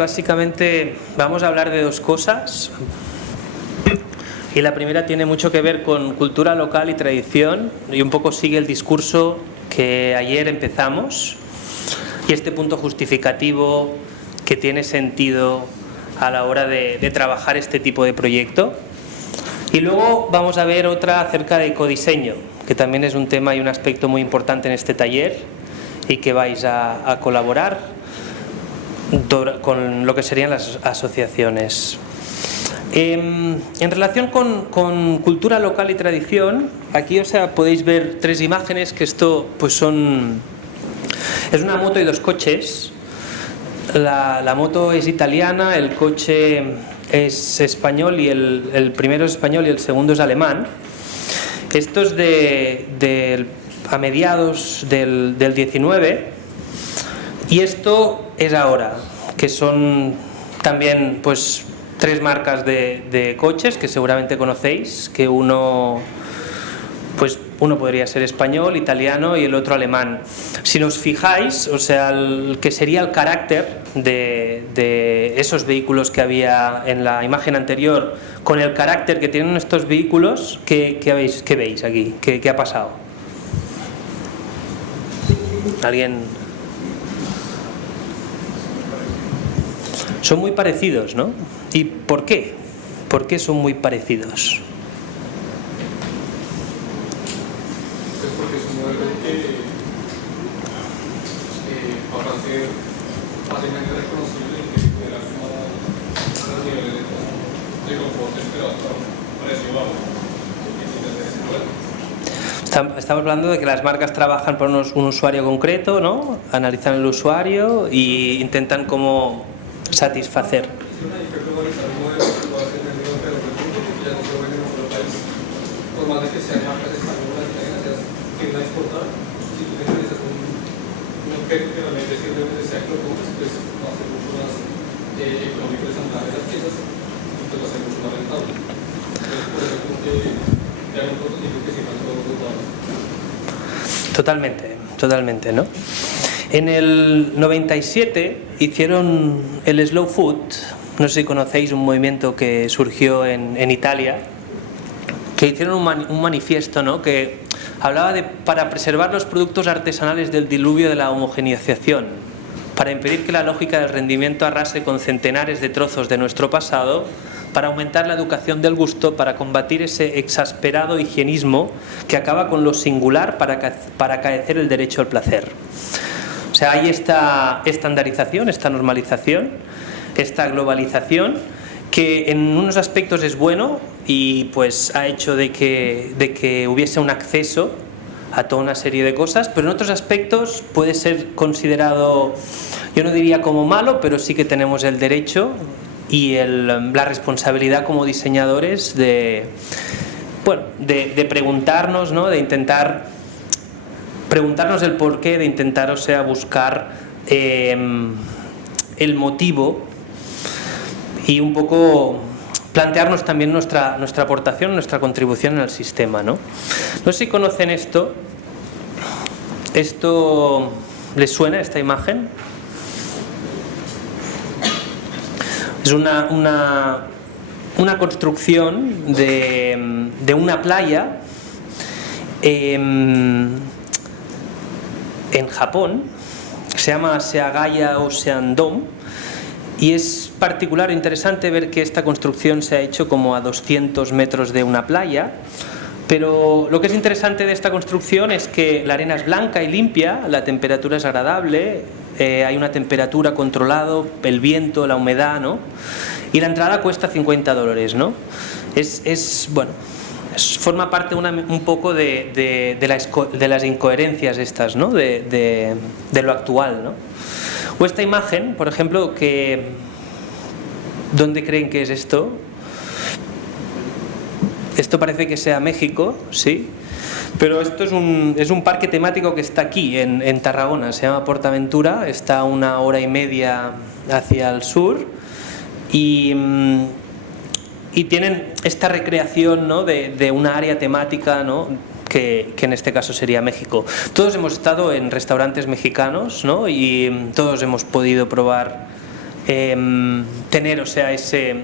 Básicamente vamos a hablar de dos cosas y la primera tiene mucho que ver con cultura local y tradición y un poco sigue el discurso que ayer empezamos y este punto justificativo que tiene sentido a la hora de trabajar este tipo de proyecto. Y luego vamos a ver otra acerca de ecodiseño, que también es un tema y un aspecto muy importante en este taller y que vais a colaborar con lo que serían las asociaciones. En relación con cultura local y tradición, aquí podéis ver tres imágenes que esto pues es una moto y dos coches. La moto es italiana, el coche es español y el primero es español y el segundo es alemán. Esto es a mediados del 19 y esto es ahora, que son también pues tres marcas de coches que seguramente conocéis, que uno podría ser español, italiano y el otro alemán. Si os fijáis, o sea, el que sería el carácter de esos vehículos que había en la imagen anterior, con el carácter que tienen estos vehículos, ¿qué veis aquí? ¿Qué ha pasado? ¿Alguien? Son muy parecidos, ¿no? ¿Y por qué? ¿Por qué son muy parecidos? Es porque es un modelo que para ser fácilmente reconocible y que pudiera sumar a los niveles de confort esperados para un precio bajo. Estamos hablando de que las marcas trabajan por un usuario concreto, ¿no? Analizan el usuario e intentan como satisfacer. Por más de que sean marcas españolas y italianas, que no exportar, si tú necesitas un objeto que realmente sirve donde sea que lo compres, pues va a ser mucho más económico ensamblar las piezas y pues va a ser mucho más rentable. Entonces, por eso creo que ya un prototipo que sirva todos los lados. Totalmente, ¿no? En el 97 hicieron el Slow Food, no sé si conocéis un movimiento que surgió en Italia, que hicieron un manifiesto, ¿no? Que hablaba para preservar los productos artesanales del diluvio de la homogeneización, para impedir que la lógica del rendimiento arrase con centenares de trozos de nuestro pasado, para aumentar la educación del gusto, para combatir ese exasperado higienismo que acaba con lo singular para acaecer el derecho al placer. O sea, hay esta estandarización, esta normalización, esta globalización, que en unos aspectos es bueno y pues ha hecho de que hubiese un acceso a toda una serie de cosas, pero en otros aspectos puede ser considerado, yo no diría como malo, pero sí que tenemos el derecho y la responsabilidad como diseñadores de preguntarnos, ¿no? De intentar preguntarnos el porqué, de intentar, o sea, buscar el motivo y un poco plantearnos también nuestra aportación, nuestra contribución en el sistema, ¿no? No sé si conocen esto. ¿Esto les suena, esta imagen? Es una construcción de una playa en Japón, se llama Seagaya Ocean Dome, y es particular e interesante ver que esta construcción se ha hecho como a 200 metros de una playa, pero lo que es interesante de esta construcción es que la arena es blanca y limpia, la temperatura es agradable, hay una temperatura controlada, el viento, la humedad, ¿no? Y la entrada cuesta $50, ¿no? Forma parte un poco de las incoherencias estas, ¿no? De lo actual, ¿no? O esta imagen, por ejemplo, ¿dónde creen que es esto? Esto parece que sea México, sí, pero esto es un parque temático que está aquí, en Tarragona, se llama PortAventura, está a 1 hora y media hacia el sur y tienen esta recreación, ¿no? de una área temática, ¿no? Que en este caso sería México. Todos hemos estado en restaurantes mexicanos, ¿no? Y todos hemos podido probar tener, o sea, esa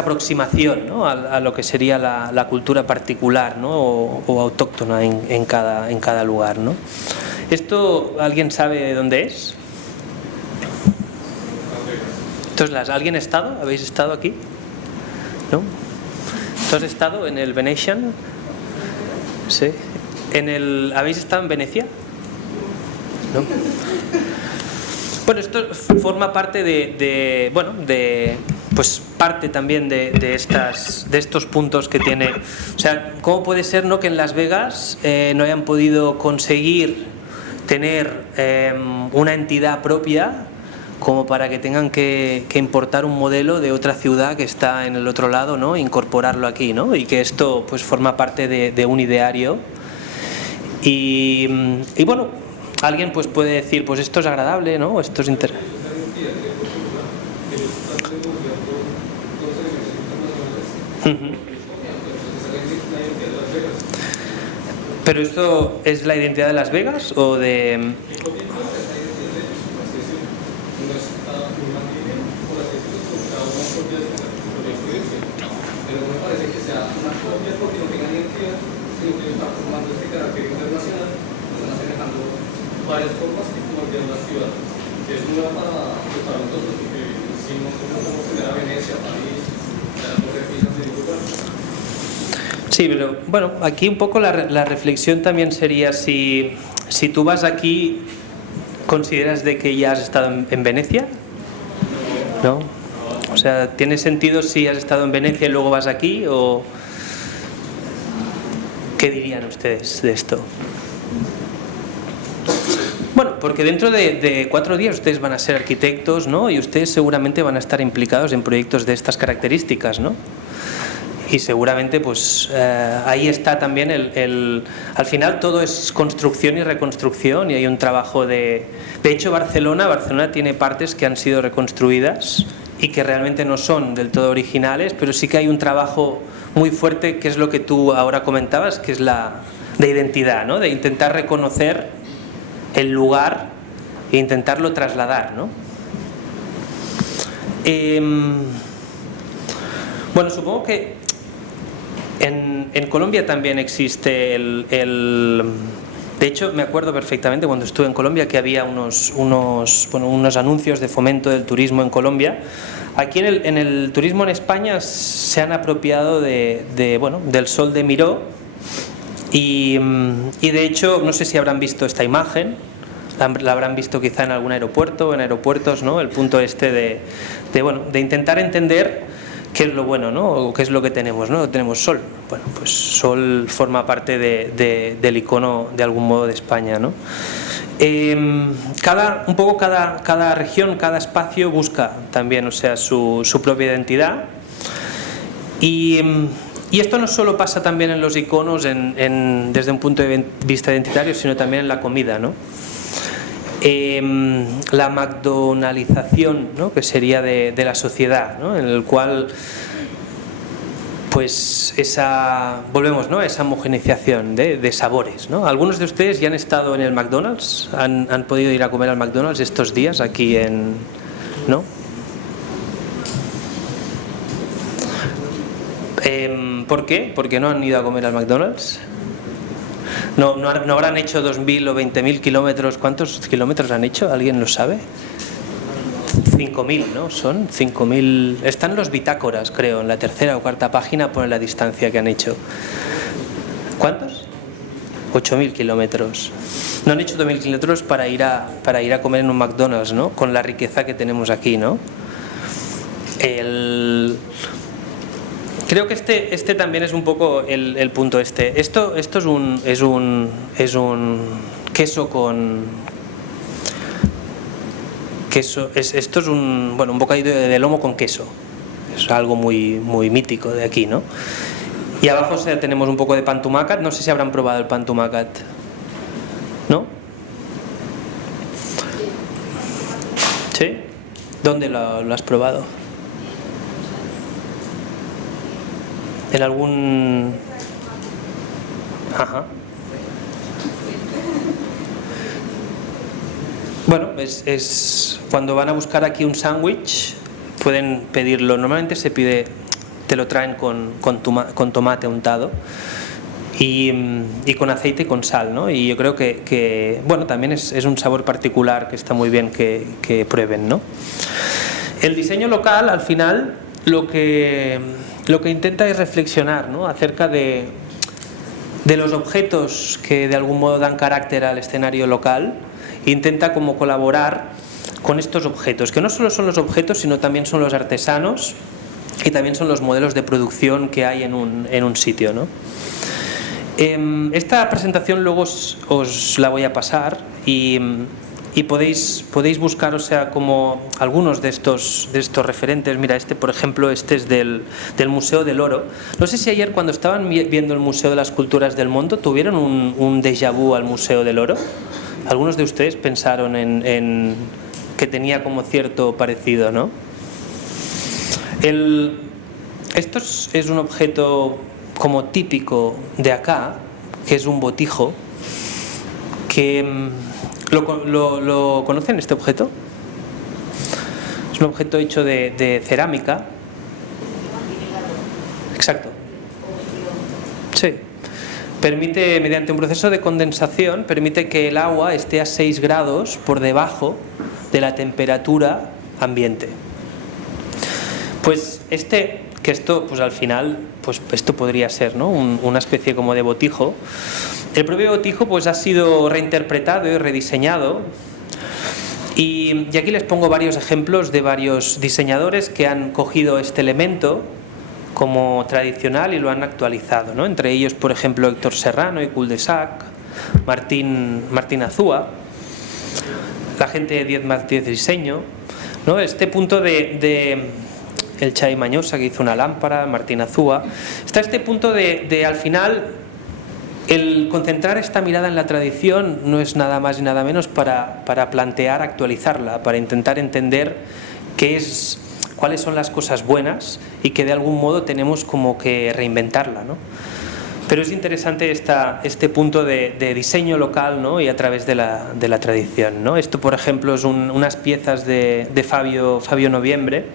aproximación, ¿no?, a lo que sería la cultura particular, ¿no?, o autóctona en cada lugar, ¿no? ¿Esto alguien sabe de dónde es? Entonces, ¿alguien ha estado? ¿Habéis estado aquí? ¿No? ¿Tú has estado en el Venetian? Sí. ¿Habéis estado en Venecia? ¿No? Bueno, esto forma parte pues parte también de estos puntos que tiene. O sea, ¿cómo puede ser, no, que en Las Vegas no hayan podido conseguir tener una entidad propia como para que tengan que importar un modelo de otra ciudad que está en el otro lado, ¿no?, incorporarlo aquí, ¿no? Y que esto pues forma parte de un ideario. Y bueno, alguien pues puede decir, pues esto es agradable, ¿no?, esto es interesante. ¿Pero esto es la identidad de Las Vegas o de...? Varias formas que moldean la ciudad, que es nueva para nosotros, porque si no podemos tener a Venecia, París, no repisas de ningún lugar. Sí, pero bueno, aquí un poco la reflexión también sería si tú vas aquí, ¿consideras de que ya has estado en Venecia? ¿No? O sea, ¿tiene sentido si has estado en Venecia y luego vas aquí? ¿O qué dirían ustedes de esto? Bueno, porque dentro de 4 días ustedes van a ser arquitectos, ¿no? Y ustedes seguramente van a estar implicados en proyectos de estas características, ¿no? Y seguramente pues ahí está también al final todo es construcción y reconstrucción, y hay un trabajo de hecho Barcelona tiene partes que han sido reconstruidas y que realmente no son del todo originales, pero sí que hay un trabajo muy fuerte, que es lo que tú ahora comentabas, que es de identidad, ¿no? De intentar reconocer el lugar e intentarlo trasladar, ¿no? Bueno, supongo que en Colombia también existe de hecho, me acuerdo perfectamente cuando estuve en Colombia que había unos anuncios de fomento del turismo en Colombia. Aquí en el turismo en España se han apropiado del Sol de Miró. Y de hecho, no sé si habrán visto esta imagen, la habrán visto quizá en algún aeropuerto o en aeropuertos, ¿no? El punto este de intentar entender qué es lo bueno, ¿no? O qué es lo que tenemos, ¿no? Tenemos sol. Bueno, pues sol forma parte del icono de algún modo de España, ¿no? Cada región, cada espacio busca también, o sea, su propia identidad. Y esto no solo pasa también en los iconos desde un punto de vista identitario, sino también en la comida, ¿no? La McDonaldización, ¿no?, que sería de la sociedad, ¿no?, en el cual pues volvemos, ¿no?, a esa homogeneización de sabores, ¿no? Algunos de ustedes ya han estado en el McDonald's, han podido ir a comer al McDonald's estos días aquí ¿no? ¿Por qué? ¿Por qué no han ido a comer al McDonald's? ¿No habrán hecho 2.000 o 20.000 kilómetros? ¿Cuántos kilómetros han hecho? ¿Alguien lo sabe? 5.000, ¿no? Son 5.000. Están los bitácoras, creo, en la 3ª o 4ª página ponen la distancia que han hecho. ¿Cuántos? 8.000 kilómetros. No han hecho 2.000 kilómetros para ir a comer en un McDonald's, ¿no? Con la riqueza que tenemos aquí, ¿no? Creo que este también es un poco el punto este. Esto es un queso con queso. Esto es un bocadillo de lomo con queso. Es algo muy muy mítico de aquí, ¿no? Y abajo tenemos un poco de pan tumacat. No sé si habrán probado el pan tumacat, ¿no? ¿Sí? ¿Dónde lo has probado? ¿En algún...? Ajá. Bueno, cuando van a buscar aquí un sándwich, pueden pedirlo. Normalmente se pide, te lo traen con tomate untado y con aceite y con sal, ¿no? Y yo creo que bueno, también es un sabor particular que está muy bien que prueben, ¿no? El diseño local, al final, lo que intenta es reflexionar, ¿no?, acerca de los objetos que de algún modo dan carácter al escenario local. Intenta como colaborar con estos objetos, que no solo son los objetos, sino también son los artesanos y también son los modelos de producción que hay en un sitio, ¿no? Esta presentación luego os la voy a pasar y podéis buscar, o sea, como algunos de estos referentes. Mira, por ejemplo, este es del Museo del Oro. No sé si ayer, cuando estaban viendo el Museo de las Culturas del Mundo, tuvieron un déjà vu al Museo del Oro. Algunos de ustedes pensaron en que tenía como cierto parecido, ¿no? Esto es un objeto como típico de acá, que es un botijo, que ¿lo conocen, este objeto? Es un objeto hecho de cerámica. Exacto. Sí. Permite, mediante un proceso de condensación, permite que el agua esté a 6 grados por debajo de la temperatura ambiente. Pues esto pues al final, pues esto podría ser, ¿no?, una especie como de botijo. El propio botijo pues ha sido reinterpretado y rediseñado. Y aquí les pongo varios ejemplos de varios diseñadores que han cogido este elemento como tradicional y lo han actualizado, ¿no? Entre ellos, por ejemplo, Héctor Serrano y Cul-de-Sac, Martín Azúa, la gente de 10+10 Diseño, ¿no? Este punto de el Chay Mañosa, que hizo una lámpara, Martín Azúa, está este punto de al final, el concentrar esta mirada en la tradición no es nada más y nada menos para plantear, actualizarla, para intentar entender cuáles son las cosas buenas y que de algún modo tenemos como que reinventarla, ¿no? Pero es interesante este punto de diseño local, ¿no?, y a través de la tradición, ¿no? Esto, por ejemplo, es unas piezas de Fabio Noviembre,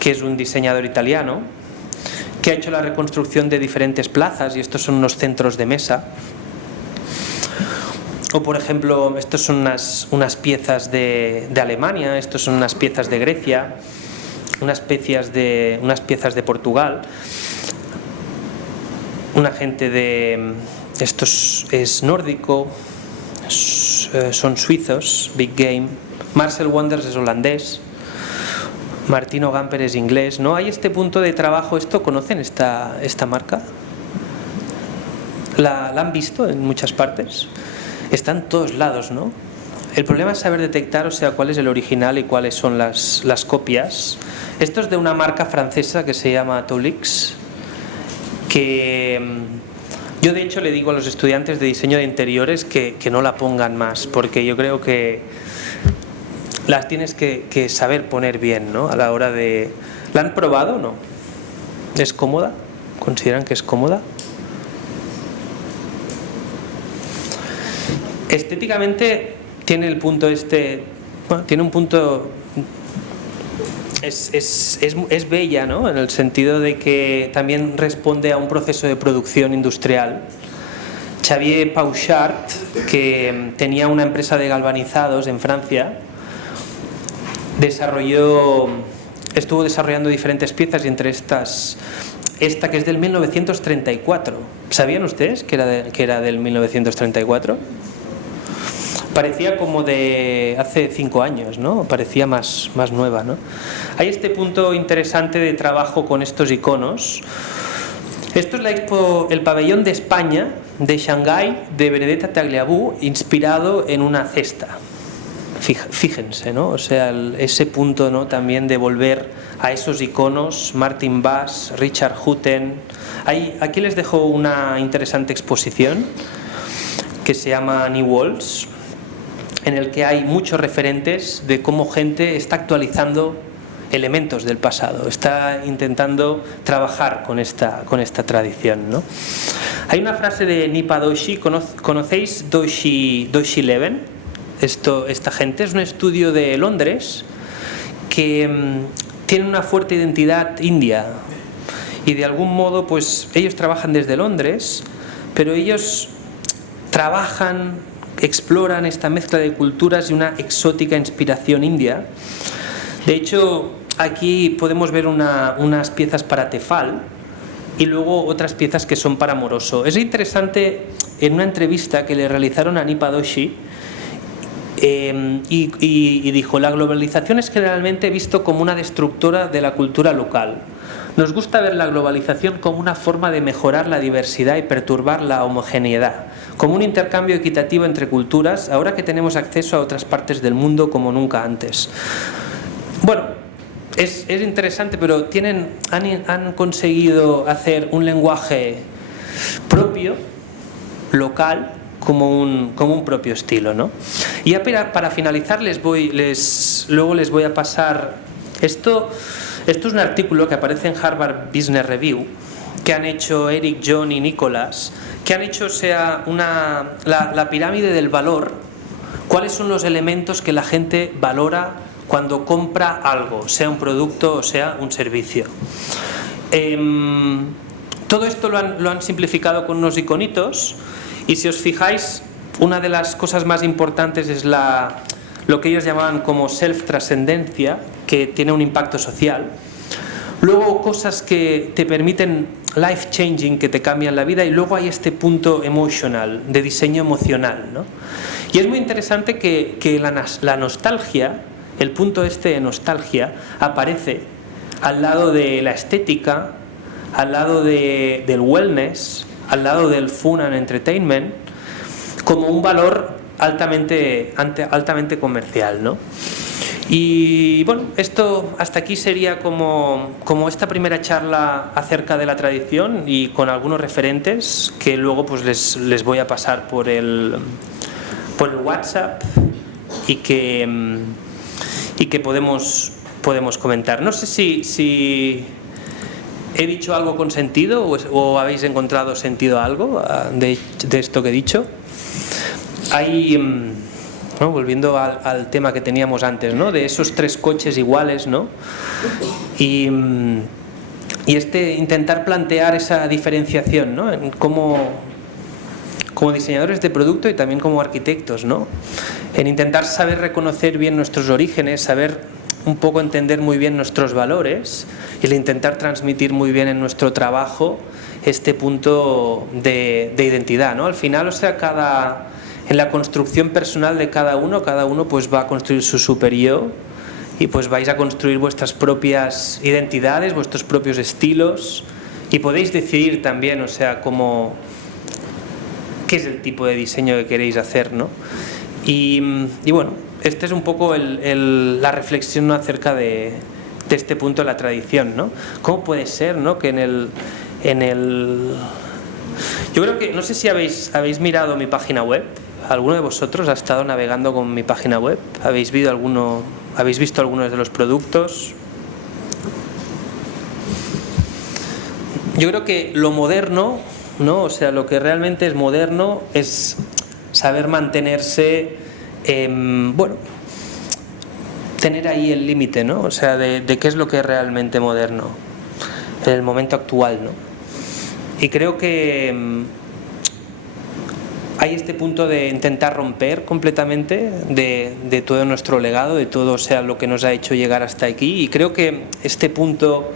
que es un diseñador italiano que ha hecho la reconstrucción de diferentes plazas, y estos son unos centros de mesa. O, por ejemplo, estos son unas piezas de Alemania, estos son unas piezas de Grecia, unas piezas de Portugal. Una gente esto es nórdico, son suizos, Big Game. Marcel Wonders es holandés, Martino Gamper es inglés, ¿no? Hay este punto de trabajo. ¿Conocen esta marca? ¿La han visto en muchas partes? Está en todos lados, ¿no? El problema es saber detectar, o sea, cuál es el original y cuáles son las copias. Esto es de una marca francesa que se llama Toulix, que yo de hecho le digo a los estudiantes de diseño de interiores que no la pongan más, porque yo creo que las tienes que saber poner bien, ¿no? A la hora de... ¿La han probado o no? ¿Es cómoda? ¿Consideran que es cómoda? Estéticamente tiene el punto bueno, tiene un punto... Es bella, ¿no?, en el sentido de que también responde a un proceso de producción industrial. Xavier Pauchart, que tenía una empresa de galvanizados en Francia, estuvo desarrollando diferentes piezas, y entre estas, esta que es del 1934. ¿Sabían ustedes que era del 1934? Parecía como de hace 5 años, ¿no? Parecía más nueva, ¿no? Hay este punto interesante de trabajo con estos iconos. Esto es la expo, el pabellón de España de Shanghái de Benedetta Tagliabue, inspirado en una cesta. Fíjense, ¿no? O sea, ese punto, ¿no?, también de volver a esos iconos. Martin Bass, Richard Hutten. Aquí les dejo una interesante exposición que se llama New Walls, en el que hay muchos referentes de cómo gente está actualizando elementos del pasado, está intentando trabajar con esta tradición, ¿no? Hay una frase de Nipa Doshi. ¿Conocéis Doshi Leven? esta gente. Es un estudio de Londres que tiene una fuerte identidad india y de algún modo pues ellos trabajan desde Londres, pero ellos trabajan, exploran esta mezcla de culturas y una exótica inspiración india. De hecho, aquí podemos ver unas piezas para tefal y luego otras piezas que son para moroso. Es interesante, en una entrevista que le realizaron a Nipa Doshi, y dijo: la globalización es generalmente visto como una destructora de la cultura local. Nos gusta ver la globalización como una forma de mejorar la diversidad y perturbar la homogeneidad, como un intercambio equitativo entre culturas, ahora que tenemos acceso a otras partes del mundo como nunca antes. Bueno, es interesante, pero han conseguido hacer un lenguaje propio, local, como un propio estilo, ¿no? Y ya para finalizar luego les voy a pasar esto. Esto es un artículo que aparece en Harvard Business Review, que han hecho Eric, John y Nicholas, que han hecho la pirámide del valor. ¿Cuáles son los elementos que la gente valora cuando compra algo, sea un producto o sea un servicio? Todo esto lo han simplificado con unos iconitos, y si os fijáis, una de las cosas más importantes es lo que ellos llamaban como self-trascendencia, que tiene un impacto social. Luego, cosas que te permiten life-changing, que te cambian la vida, y luego hay este punto emotional, de diseño emocional, ¿no? Y es muy interesante que la nostalgia, el punto de nostalgia, aparece al lado de la estética, al lado del wellness, al lado del fun and entertainment, como un valor altamente comercial, ¿no? Y bueno, esto hasta aquí sería como esta primera charla acerca de la tradición, y con algunos referentes que luego pues les voy a pasar por el WhatsApp y que podemos comentar. No sé si he dicho algo con sentido o habéis encontrado sentido a algo de esto que he dicho. Hay, ¿no? Volviendo al tema que teníamos antes, ¿no? De esos tres coches iguales, ¿no? Y intentar plantear esa diferenciación, ¿no? Como diseñadores de producto y también como arquitectos, ¿no? En intentar saber reconocer bien nuestros orígenes, saber un poco entender muy bien nuestros valores, y el intentar transmitir muy bien en nuestro trabajo este punto de identidad, ¿no? Al final, o sea, en la construcción personal de cada uno pues va a construir su super yo, y pues vais a construir vuestras propias identidades, vuestros propios estilos, y podéis decidir también, o sea, qué es el tipo de diseño que queréis hacer, ¿no? Y bueno, este es un poco la reflexión, ¿no? Acerca de este punto de la tradición, ¿no? ¿Cómo puede ser, ¿no? Que yo creo que, no sé si habéis mirado mi página web. ¿Alguno de vosotros ha estado navegando con mi página web? ¿Habéis visto algunos de los productos? Yo creo que lo moderno, ¿no? O sea, lo que realmente es moderno es saber mantenerse, bueno, tener ahí el límite, ¿no? O sea, de qué es lo que es realmente moderno en el momento actual, ¿no? Y creo que hay este punto de intentar romper completamente de todo nuestro legado, de todo, o sea, lo que nos ha hecho llegar hasta aquí. Y creo que este punto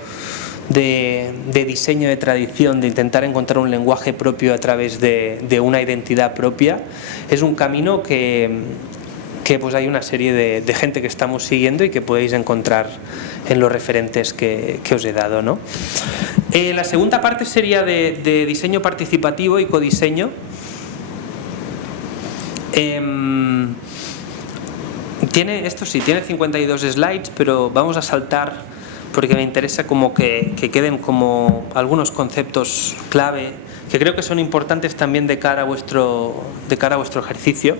de diseño de tradición, de intentar encontrar un lenguaje propio a través de una identidad propia, es un camino que pues hay una serie de gente que estamos siguiendo y que podéis encontrar en los referentes que os he dado, ¿no? La segunda parte sería de diseño participativo y codiseño. Tiene 52 slides, pero vamos a saltar porque me interesa como que queden como algunos conceptos clave que creo que son importantes también de cara a vuestro ejercicio.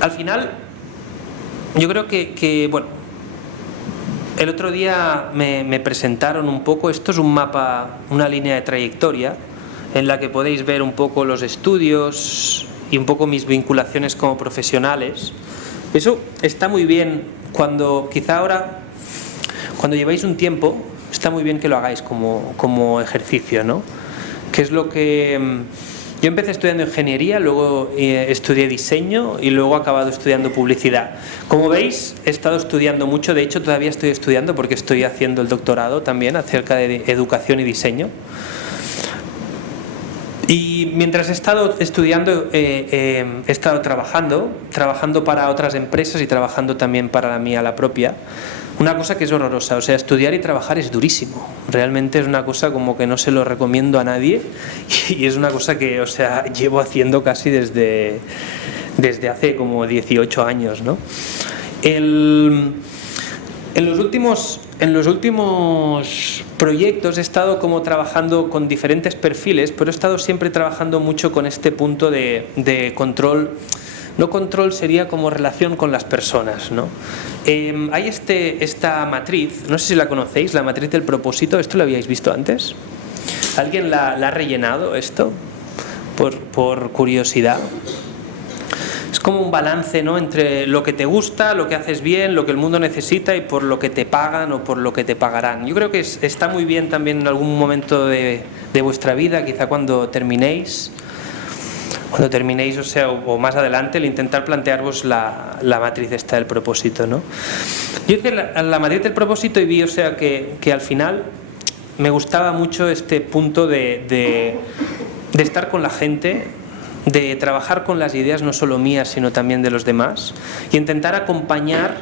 Al final, yo creo que bueno, el otro día me presentaron un poco, esto es un mapa, una línea de trayectoria en la que podéis ver un poco los estudios y un poco mis vinculaciones como profesionales. Eso está muy bien quizá ahora, cuando lleváis un tiempo, está muy bien que lo hagáis como ejercicio, ¿no? Que es lo que... Yo empecé estudiando ingeniería, luego estudié diseño y luego he acabado estudiando publicidad. Como veis, he estado estudiando mucho, de hecho todavía estoy estudiando porque estoy haciendo el doctorado también acerca de educación y diseño. Y mientras he estado estudiando, he estado trabajando para otras empresas y trabajando también para la mía, la propia. Una cosa que es horrorosa, o sea, estudiar y trabajar es durísimo. Realmente es una cosa como que no se lo recomiendo a nadie y es una cosa que, o sea, llevo haciendo casi desde hace como 18 años, ¿no? En los últimos proyectos he estado como trabajando con diferentes perfiles, pero he estado siempre trabajando mucho con este punto de control. No control, sería como relación con las personas, ¿no? Hay esta matriz, no sé si la conocéis, la matriz del propósito. ¿Esto lo habíais visto antes? ¿Alguien la ha rellenado esto? Por curiosidad. Es como un balance, ¿no?, entre lo que te gusta, lo que haces bien, lo que el mundo necesita y por lo que te pagan o por lo que te pagarán. Yo creo que está muy bien también en algún momento de vuestra vida, quizá cuando terminéis, o sea, o más adelante, el intentar plantearos la matriz esta del propósito, ¿no? Yo hice la matriz del propósito y vi, o sea, que al final me gustaba mucho este punto de estar con la gente, de trabajar con las ideas no solo mías sino también de los demás y intentar acompañar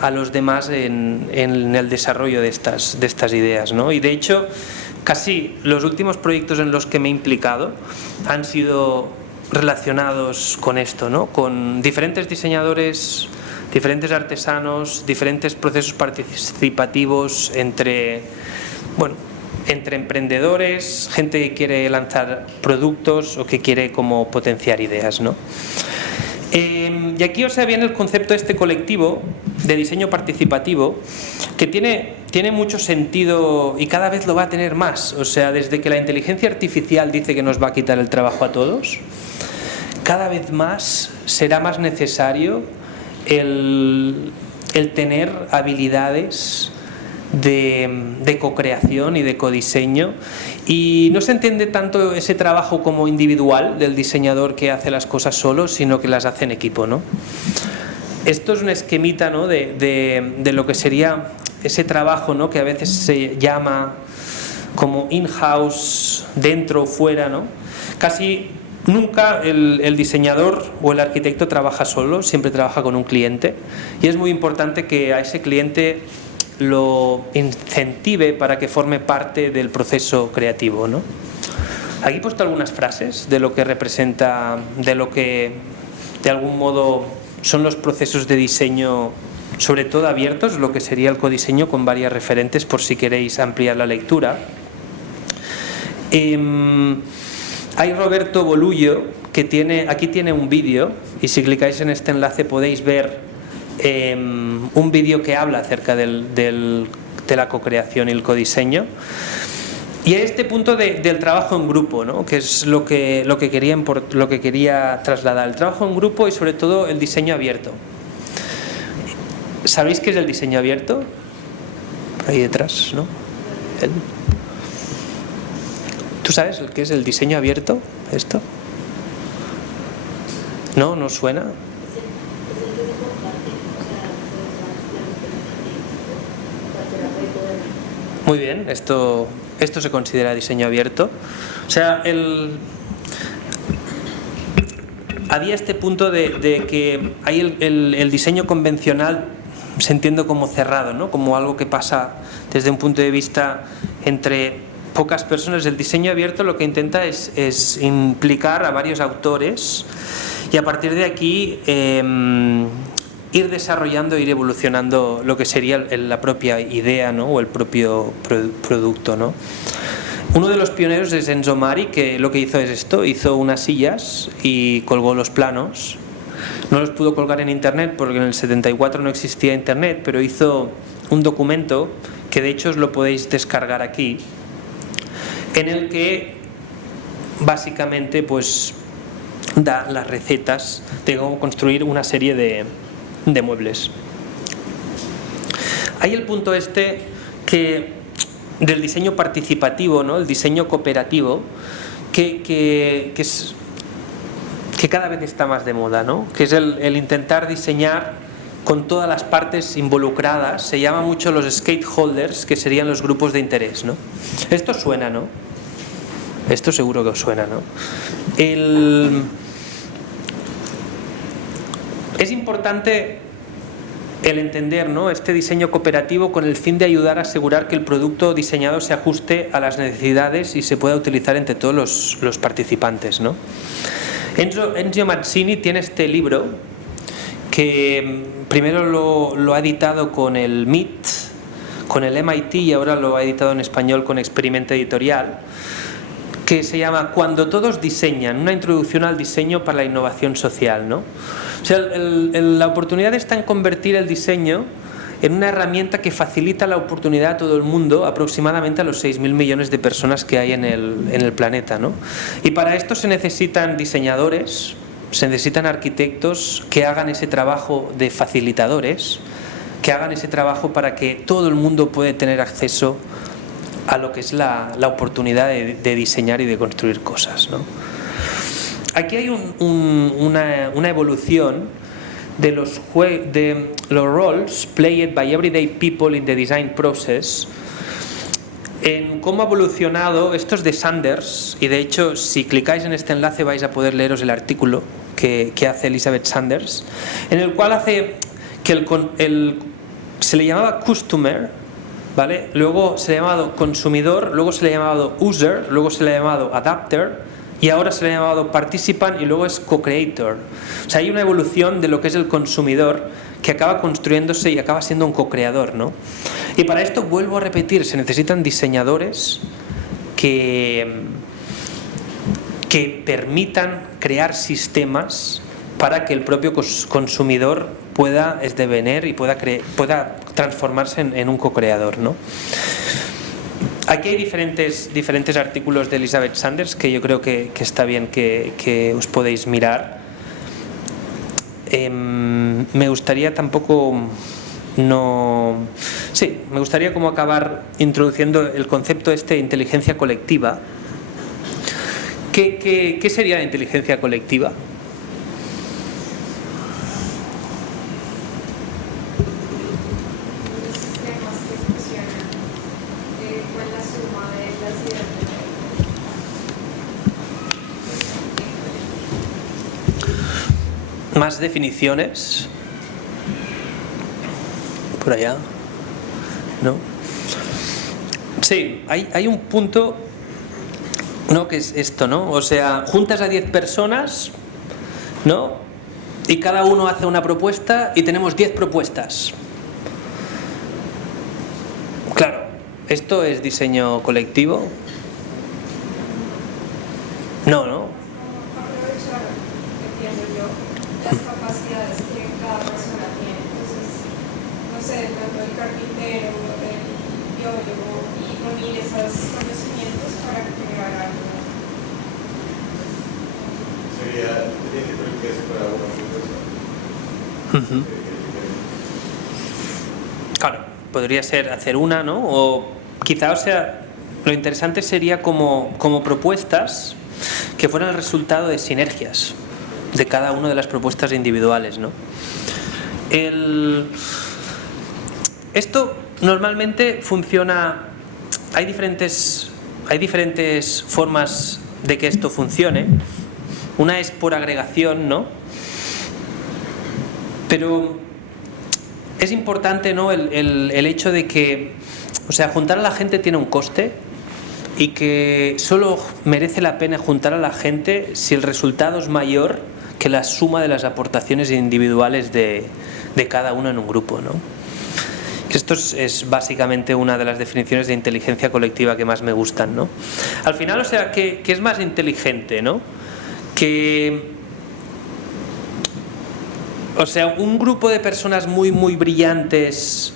a los demás en el desarrollo de estas ideas, ¿no? Y de hecho casi los últimos proyectos en los que me he implicado han sido relacionados con esto, ¿no? Con diferentes diseñadores, diferentes artesanos, diferentes procesos participativos entre emprendedores, gente que quiere lanzar productos o que quiere como potenciar ideas, ¿no? Y aquí, o sea, viene el concepto este colectivo de diseño participativo que tiene mucho sentido y cada vez lo va a tener más. O sea, desde que la inteligencia artificial dice que nos va a quitar el trabajo a todos, cada vez más será más necesario el tener habilidades de co-creación y de codiseño, y no se entiende tanto ese trabajo como individual del diseñador que hace las cosas solo, sino que las hace en equipo, ¿no? Esto es un esquemita, ¿no?, de lo que sería ese trabajo, ¿no?, que a veces se llama como in-house, dentro o fuera, ¿no? Casi nunca el diseñador o el arquitecto trabaja solo, siempre trabaja con un cliente, y es muy importante que a ese cliente lo incentive para que forme parte del proceso creativo, ¿no? Aquí he puesto algunas frases de lo que representa, de lo que de algún modo son los procesos de diseño, sobre todo abiertos, lo que sería el codiseño, con varias referentes por si queréis ampliar la lectura. Hay Roberto Bolullo que aquí tiene un vídeo, y si clicáis en este enlace podéis ver un vídeo que habla acerca de la co-creación y el codiseño. Y a este punto del trabajo en grupo, ¿no?, que es lo que quería trasladar, el trabajo en grupo y sobre todo el diseño abierto. ¿Sabéis qué es el diseño abierto? Ahí detrás, ¿no? ¿Tú sabes qué es el diseño abierto? ¿Esto? ¿No? ¿No suena? Muy bien, esto se considera diseño abierto. O sea, había este punto de que hay el diseño convencional se entiende como cerrado, ¿no?, como algo que pasa desde un punto de vista entre pocas personas. El diseño abierto lo que intenta es implicar a varios autores y a partir de aquí ir desarrollando, ir evolucionando lo que sería la propia idea, ¿no?, o el propio producto, ¿no? Uno de los pioneros es Enzo Mari, que lo que hizo es esto: hizo unas sillas y colgó los planos. No los pudo colgar en internet porque en el 74 no existía internet, pero hizo un documento que de hecho os lo podéis descargar aquí, en el que básicamente pues da las recetas de cómo construir una serie de muebles. Hay el punto que del diseño participativo, ¿no? El diseño cooperativo, que cada vez está más de moda, ¿no? Que es el intentar diseñar con todas las partes involucradas. Se llama mucho los stakeholders, que serían los grupos de interés, ¿no? Esto suena, ¿no? Esto seguro que os suena, ¿no? Es importante el entender, ¿no?, este diseño cooperativo con el fin de ayudar a asegurar que el producto diseñado se ajuste a las necesidades y se pueda utilizar entre todos los participantes, ¿no? Enzio Mazzini tiene este libro que primero lo ha editado con el MIT, con el MIT, y ahora lo ha editado en español con Experimento Editorial, que se llama Cuando todos diseñan, una introducción al diseño para la innovación social, ¿no? O sea, la oportunidad está en convertir el diseño en una herramienta que facilita la oportunidad a todo el mundo, aproximadamente a los 6.000 millones de personas que hay en el planeta, ¿no? Y para esto se necesitan diseñadores, se necesitan arquitectos que hagan ese trabajo de facilitadores, que hagan ese trabajo para que todo el mundo pueda tener acceso a lo que es la oportunidad de diseñar y de construir cosas, ¿no? Aquí hay una evolución de los roles played by everyday people in the design process, en cómo ha evolucionado. Esto es de Sanders, y de hecho si clicáis en este enlace vais a poder leeros el artículo que hace Elizabeth Sanders, en el cual hace que se le llamaba customer, ¿vale? Luego se le ha llamado consumidor, luego se le ha llamado user, luego se le ha llamado adapter, y ahora se le ha llamado participant, y luego es co-creator. O sea, hay una evolución de lo que es el consumidor que acaba construyéndose y acaba siendo un co-creador, ¿no? Y para esto, vuelvo a repetir, se necesitan diseñadores que permitan crear sistemas para que el propio consumidor pueda esdevenir y pueda transformarse en un co-creador, ¿no? Aquí hay diferentes artículos de Elizabeth Sanders que yo creo que está bien que os podéis mirar. Me gustaría me gustaría como acabar introduciendo el concepto de inteligencia colectiva. ¿Qué sería la inteligencia colectiva? Más definiciones por allá, ¿no? Sí, hay un punto, ¿no?, que es esto, ¿no? O sea, juntas a 10 personas, ¿no?, y cada uno hace una propuesta y tenemos 10 propuestas. Claro, ¿esto es diseño colectivo? No, ¿no? Las capacidades que cada persona tiene. Entonces, no sé, tanto el carpintero, el biólogo, y unir esos conocimientos para crear algo. Sería, tenía que ser para una persona. Claro, podría ser hacer una, ¿no? O quizá, o sea, lo interesante sería como propuestas que fueran el resultado de sinergias de cada una de las propuestas individuales, ¿no? Esto normalmente funciona. Hay diferentes formas de que esto funcione. Una es por agregación, ¿no? Pero es importante, ¿no?, el hecho de que, o sea, juntar a la gente tiene un coste, y que solo merece la pena juntar a la gente si el resultado es mayor que la suma de las aportaciones individuales de cada uno en un grupo, ¿no? Esto es básicamente una de las definiciones de inteligencia colectiva que más me gustan, ¿no? Al final, o sea, que es más inteligente, ¿no? O sea, un grupo de personas muy, muy brillantes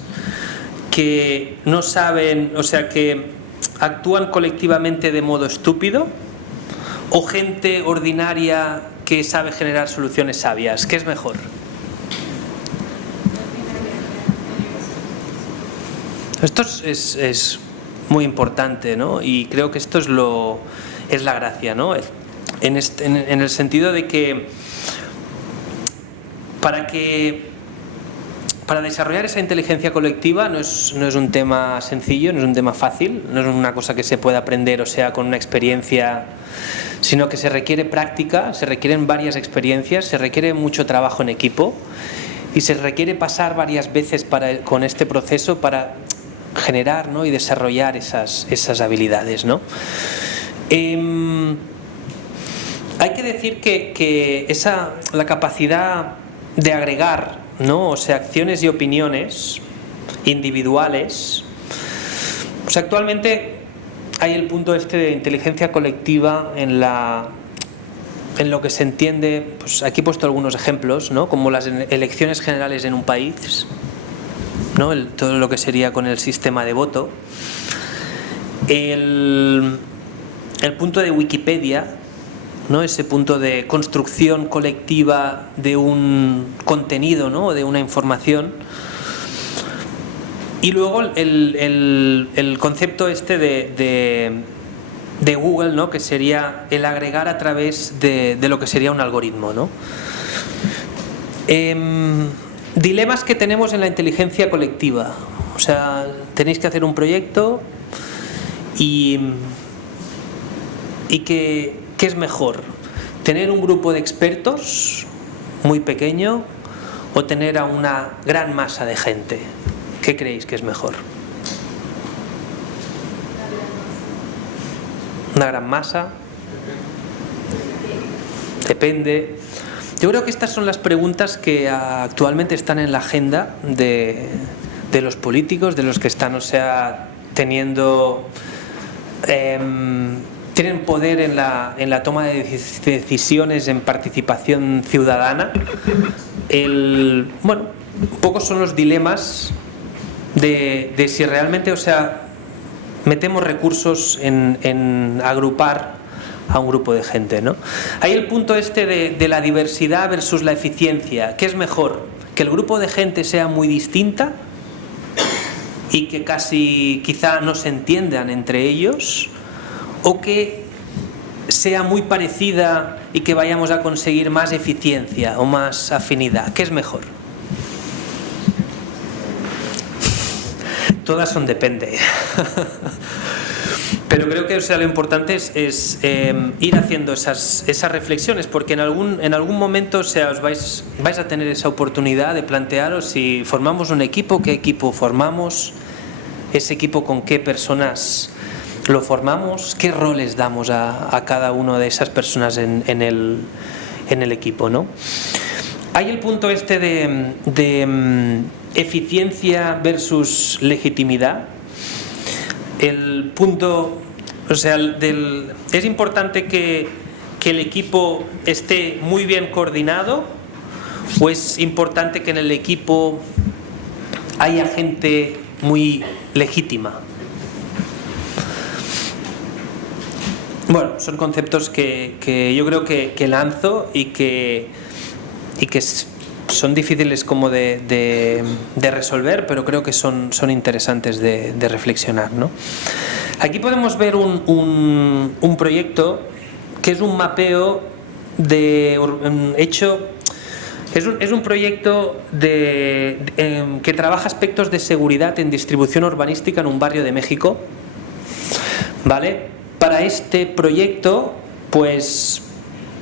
que no saben, o sea, que actúan colectivamente de modo estúpido, o gente ordinaria que sabe generar soluciones sabias? ¿Qué es mejor? Esto es muy importante, ¿no? Y creo que esto es la gracia, ¿no? En el sentido de que para desarrollar esa inteligencia colectiva no es un tema sencillo, no es un tema fácil, no es una cosa que se pueda aprender, o sea, con una experiencia, sino que se requiere práctica, se requieren varias experiencias, se requiere mucho trabajo en equipo y se requiere pasar varias veces con este proceso para generar, ¿no? y desarrollar esas habilidades, ¿no? Hay que decir que la capacidad de agregar, ¿no? o sea, acciones y opiniones individuales, pues actualmente hay el punto de inteligencia colectiva en lo que se entiende, pues aquí he puesto algunos ejemplos, ¿no? como las elecciones generales en un país, ¿no? Todo lo que sería con el sistema de voto, el punto de Wikipedia, ¿no? ese punto de construcción colectiva de un contenido, ¿no? de una información, y luego el concepto de Google, ¿no? que sería el agregar a través de lo que sería un algoritmo, ¿no? Dilemas que tenemos en la inteligencia colectiva, o sea, tenéis que hacer un proyecto y ¿qué es mejor? ¿Tener un grupo de expertos muy pequeño o tener a una gran masa de gente? ¿Qué creéis que es mejor? ¿Una gran masa? Depende. Yo creo que estas son las preguntas que actualmente están en la agenda de los políticos, de los que están, o sea, teniendo... tienen poder en la toma de decisiones, en participación ciudadana. Bueno, pocos son los dilemas de si realmente, o sea, metemos recursos en agrupar a un grupo de gente, ¿no? Hay el punto de la diversidad versus la eficiencia. ¿Qué es mejor? ¿Que el grupo de gente sea muy distinta y que quizá no se entiendan entre ellos, o que sea muy parecida y que vayamos a conseguir más eficiencia o más afinidad? ¿Qué es mejor? Todas son depende. Pero creo que, o sea, lo importante es ir haciendo esas reflexiones, porque en algún momento, o sea, vais a tener esa oportunidad de plantearos si formamos un equipo, qué equipo formamos, ese equipo con qué personas lo formamos, qué roles damos a cada una de esas personas en el equipo, ¿no? Hay el punto de eficiencia versus legitimidad. El punto, o sea, es importante que el equipo esté muy bien coordinado, o es importante que en el equipo haya gente muy legítima. Bueno, son conceptos que yo creo que lanzo y que son difíciles como de resolver, pero creo que son interesantes de reflexionar, ¿no? Aquí podemos ver un proyecto que es un mapeo hecho. Es un proyecto que trabaja aspectos de seguridad en distribución urbanística en un barrio de México, ¿vale? Para este proyecto, pues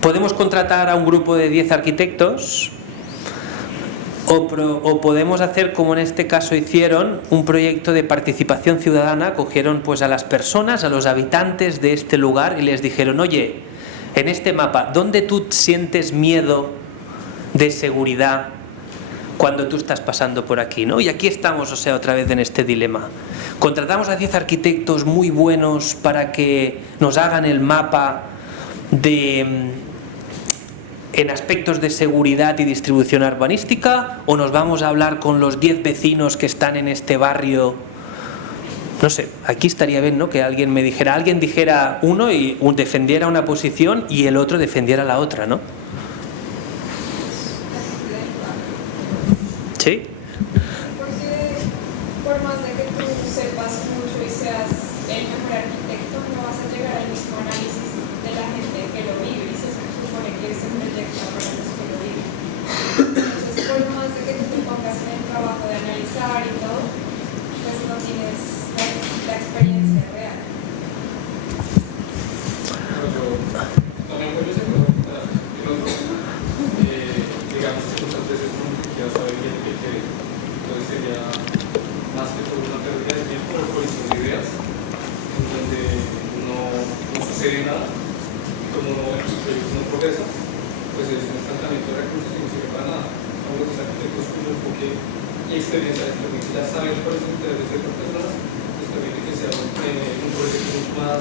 podemos contratar a un grupo de 10 arquitectos, o podemos hacer, como en este caso hicieron, un proyecto de participación ciudadana. Cogieron pues a las personas, a los habitantes de este lugar, y les dijeron: oye, en este mapa, ¿dónde tú sientes miedo de seguridad cuando tú estás pasando por aquí, ¿no? Y aquí estamos, o sea, otra vez en este dilema. Contratamos a 10 arquitectos muy buenos para que nos hagan el mapa en aspectos de seguridad y distribución urbanística, o nos vamos a hablar con los 10 vecinos que están en este barrio no sé, aquí estaría bien, ¿no?, que alguien dijera uno y defendiera una posición y el otro defendiera la otra, ¿no? ¿Sí? Porque por más de que tú sepas mucho y seas el mejor arquitecto, no vas a llegar al mismo análisis de la gente que lo vive y se supone que se proyecta para los que lo viven. Entonces, por más de que tú te pongas en el trabajo de analizar y todo, pues no tienes la experiencia real. Pero yo también voy a decir, digamos que muchas veces uno quiere saber bien qué quiere, entonces sería más que todo una pérdida de tiempo o colisión de ideas, en donde no sucede nada, y como el proyecto no progresa, pues es un estancamiento de recursos y no sirve para nada. Como los arquitectos cuyo enfoque y experiencia les permite ya saber cuáles son los intereses de otras personas, les permite que sea un proyecto mucho más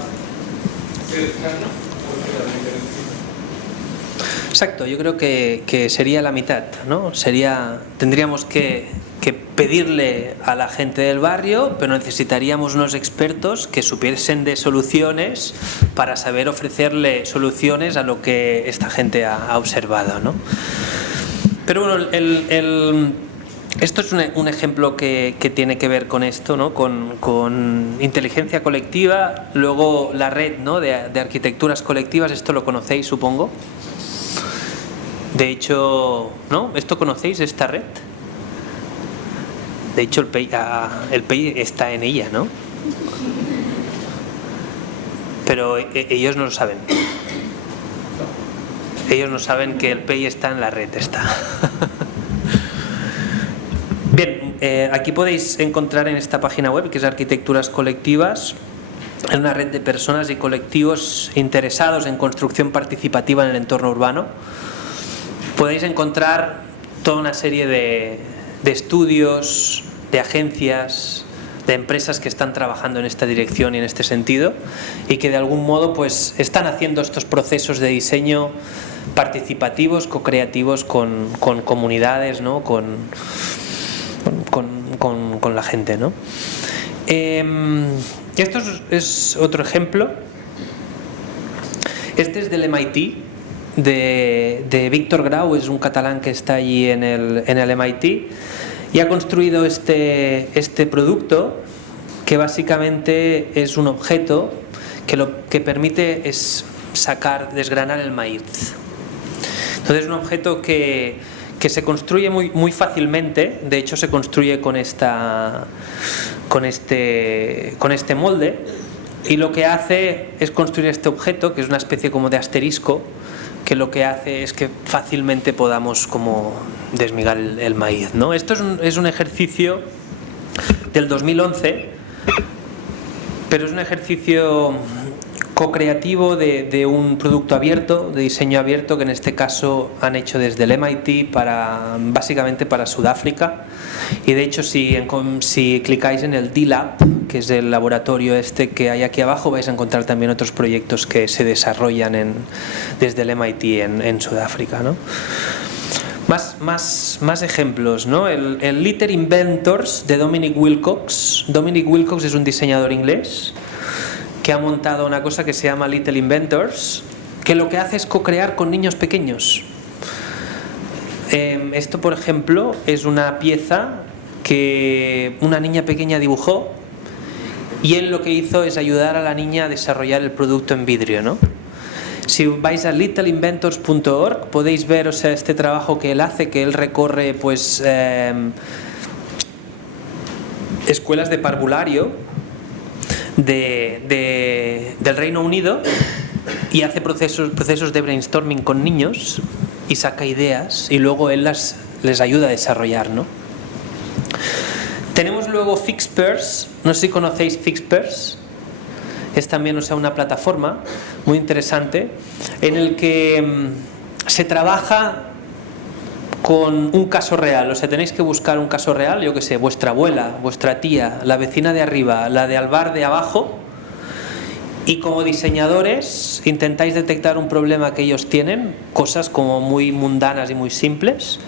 cercano a lo que realmente necesitan. Exacto, yo creo que sería la mitad, ¿no? Tendríamos que pedirle a la gente del barrio, pero necesitaríamos unos expertos que supiesen de soluciones para saber ofrecerle soluciones a lo que esta gente ha observado, ¿no? Pero bueno, esto es un ejemplo que tiene que ver con esto, ¿no? Con inteligencia colectiva. Luego la red, ¿no?, de arquitecturas colectivas, esto lo conocéis, supongo. De hecho, ¿no? ¿Esto conocéis, esta red? De hecho, el PEI está en ella, ¿no? Pero ellos no lo saben. Ellos no saben que el PEI está en la red esta. Bien, aquí podéis encontrar en esta página web, que es Arquitecturas Colectivas, en una red de personas y colectivos interesados en construcción participativa en el entorno urbano. Podéis encontrar toda una serie de estudios, de agencias, de empresas que están trabajando en esta dirección y en este sentido, y que de algún modo pues están haciendo estos procesos de diseño participativos, co-creativos con comunidades, ¿no?, con la gente, ¿no? Esto es otro ejemplo. Este es del MIT, de Víctor Grau, es un catalán que está allí en el MIT y ha construido este producto que básicamente es un objeto que lo que permite es desgranar el maíz. Entonces es un objeto que se construye muy fácilmente. De hecho se construye con este molde, y lo que hace es construir este objeto, que es una especie como de asterisco, que lo que hace es que fácilmente podamos como desmigar el maíz, ¿no? Esto es un ejercicio del 2011, pero es un ejercicio co-creativo de un producto abierto, de diseño abierto, que en este caso han hecho desde el MIT básicamente para Sudáfrica. Y de hecho si clicáis en el D-Lab, que es el laboratorio este que hay aquí abajo, vais a encontrar también otros proyectos que se desarrollan desde el MIT en Sudáfrica, ¿no? Más ejemplos, ¿no? El Litter Inventors de Dominic Wilcox. Dominic Wilcox es un diseñador inglés que ha montado una cosa que se llama Little Inventors, que lo que hace es co-crear con niños pequeños. Esto, por ejemplo, es una pieza que una niña pequeña dibujó, y él lo que hizo es ayudar a la niña a desarrollar el producto en vidrio, ¿no? Si vais a littleinventors.org podéis ver, o sea, este trabajo que él hace, que él recorre pues escuelas de parvulario del Reino Unido, y hace procesos de brainstorming con niños y saca ideas, y luego él les ayuda a desarrollar, ¿no? Tenemos luego Fixpers. No sé si conocéis Fixpers. Es también, o sea, una plataforma muy interesante en el que se trabaja con un caso real. O sea, tenéis que buscar un caso real, yo que sé, vuestra abuela, vuestra tía, la vecina de arriba, la de al bar de abajo, y como diseñadores intentáis detectar un problema que ellos tienen, cosas como muy mundanas y muy simples,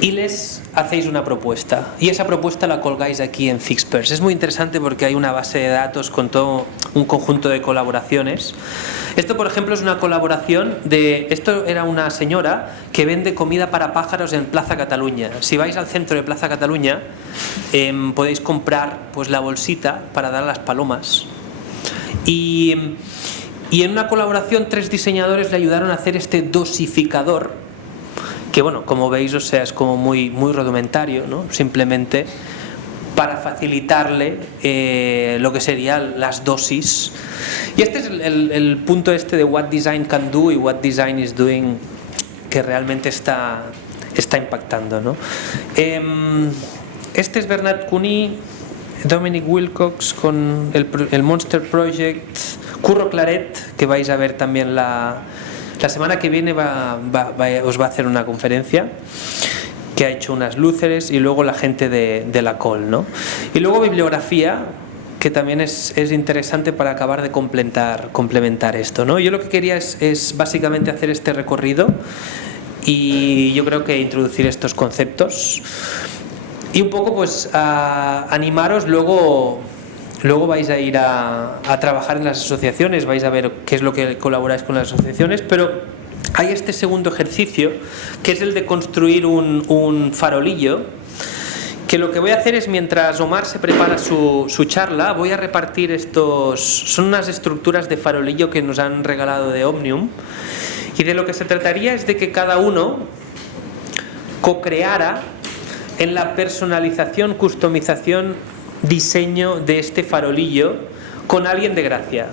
y les hacéis una propuesta y esa propuesta la colgáis aquí en Fixpers. Es muy interesante porque hay una base de datos con todo un conjunto de colaboraciones. Esto, por ejemplo, es una colaboración de... Esto era una señora que vende comida para pájaros en Plaza Cataluña. Si vais al centro de Plaza Cataluña, podéis comprar pues la bolsita para dar a las palomas. Y en una colaboración 3 diseñadores le ayudaron a hacer este dosificador, que bueno, como veis, o sea, es como muy rudimentario, ¿no? Simplemente para facilitarle lo que serían las dosis. Y este es el punto este de what design can do y what design is doing, que realmente está impactando, ¿no? Este es Bernard Cuny, Dominic Wilcox con el Monster Project, Curro Claret, que vais a ver también la semana que viene os va a hacer una conferencia, que ha hecho unas luces, y luego la gente de la Col, ¿no? Y luego bibliografía, que también es interesante para acabar de complementar esto, ¿no? Yo lo que quería es básicamente hacer este recorrido y yo creo que introducir estos conceptos y un poco pues a animaros. Luego vais a ir a trabajar en las asociaciones, vais a ver qué es lo que colaboráis con las asociaciones, pero hay este segundo ejercicio, que es el de construir un farolillo, que lo que voy a hacer es, mientras Omar se prepara su charla, voy a repartir son unas estructuras de farolillo que nos han regalado de Omnium, y de lo que se trataría es de que cada uno co-creara en la personalización, customización, diseño de este farolillo con alguien de gracia.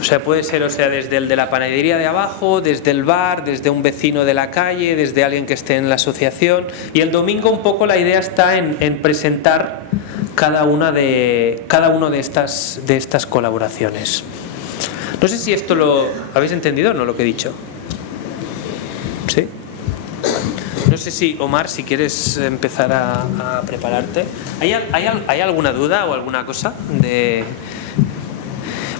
O sea, puede ser, desde el de la panadería de abajo, desde el bar, desde un vecino de la calle, desde alguien que esté en la asociación. Y el domingo un poco la idea está en presentar cada uno de estas colaboraciones. No sé si esto lo habéis entendido o no, lo que he dicho. ¿Sí? No sé si, Omar, si quieres empezar a prepararte. ¿Hay alguna duda o alguna cosa de...?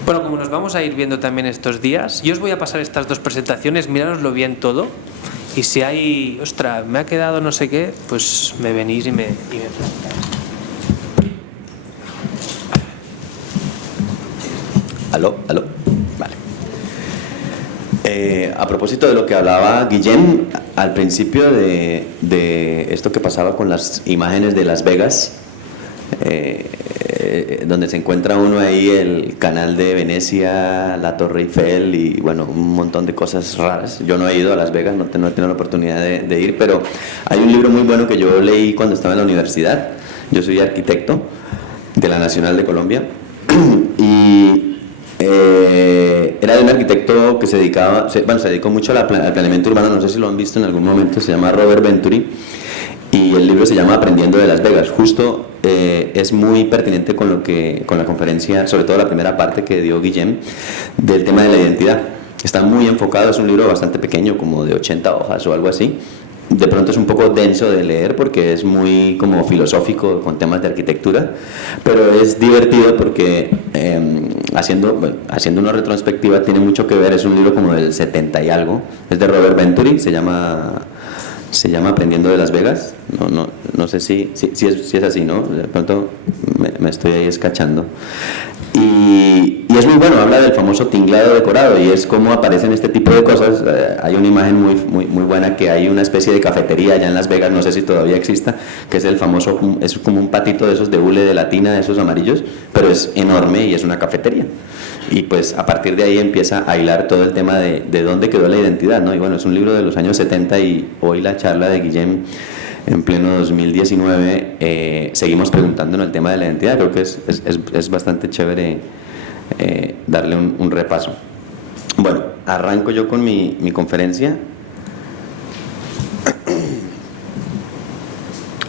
Bueno, como nos vamos a ir viendo también estos días, yo os voy a pasar estas 2 presentaciones, mirároslo bien todo, y si hay, ostras, me ha quedado no sé qué, pues me venís y me preguntáis. ¿Aló? Vale. A propósito de lo que hablaba Guillem al principio de esto que pasaba con las imágenes de Las Vegas, donde se encuentra uno ahí el canal de Venecia, la Torre Eiffel y bueno, un montón de cosas raras. Yo no he ido a Las Vegas, no he tenido la oportunidad de ir, pero hay un libro muy bueno que yo leí cuando estaba en la universidad. Yo soy arquitecto de la Nacional de Colombia y era de un arquitecto que se dedicó mucho al planeamiento urbano. No sé si lo han visto en algún momento, se llama Robert Venturi, y el libro se llama Aprendiendo de Las Vegas. Justo es muy pertinente con la conferencia, sobre todo la primera parte que dio Guillem, del tema de la identidad. Está muy enfocado, es un libro bastante pequeño, como de 80 hojas o algo así. De pronto es un poco denso de leer porque es muy como filosófico con temas de arquitectura, pero es divertido porque haciendo una retrospectiva tiene mucho que ver. Es un libro como del 70 y algo, es de Robert Venturi, se llama Aprendiendo de Las Vegas. No sé si es así, ¿no? De pronto me estoy ahí escachando. Y es muy bueno, habla del famoso tinglado decorado y es cómo aparecen este tipo de cosas. Hay una imagen muy buena, que hay una especie de cafetería allá en Las Vegas, no sé si todavía exista, que es el famoso, es como un patito de esos de hule de latina, de esos amarillos, pero es enorme y es una cafetería. Y pues a partir de ahí empieza a hilar todo el tema de dónde quedó la identidad, ¿no? Y bueno, es un libro de los años 70 y hoy la charla de Guillem en pleno 2019 seguimos preguntándonos el tema de la identidad. Creo que es bastante chévere darle un repaso. Bueno, arranco yo con mi conferencia.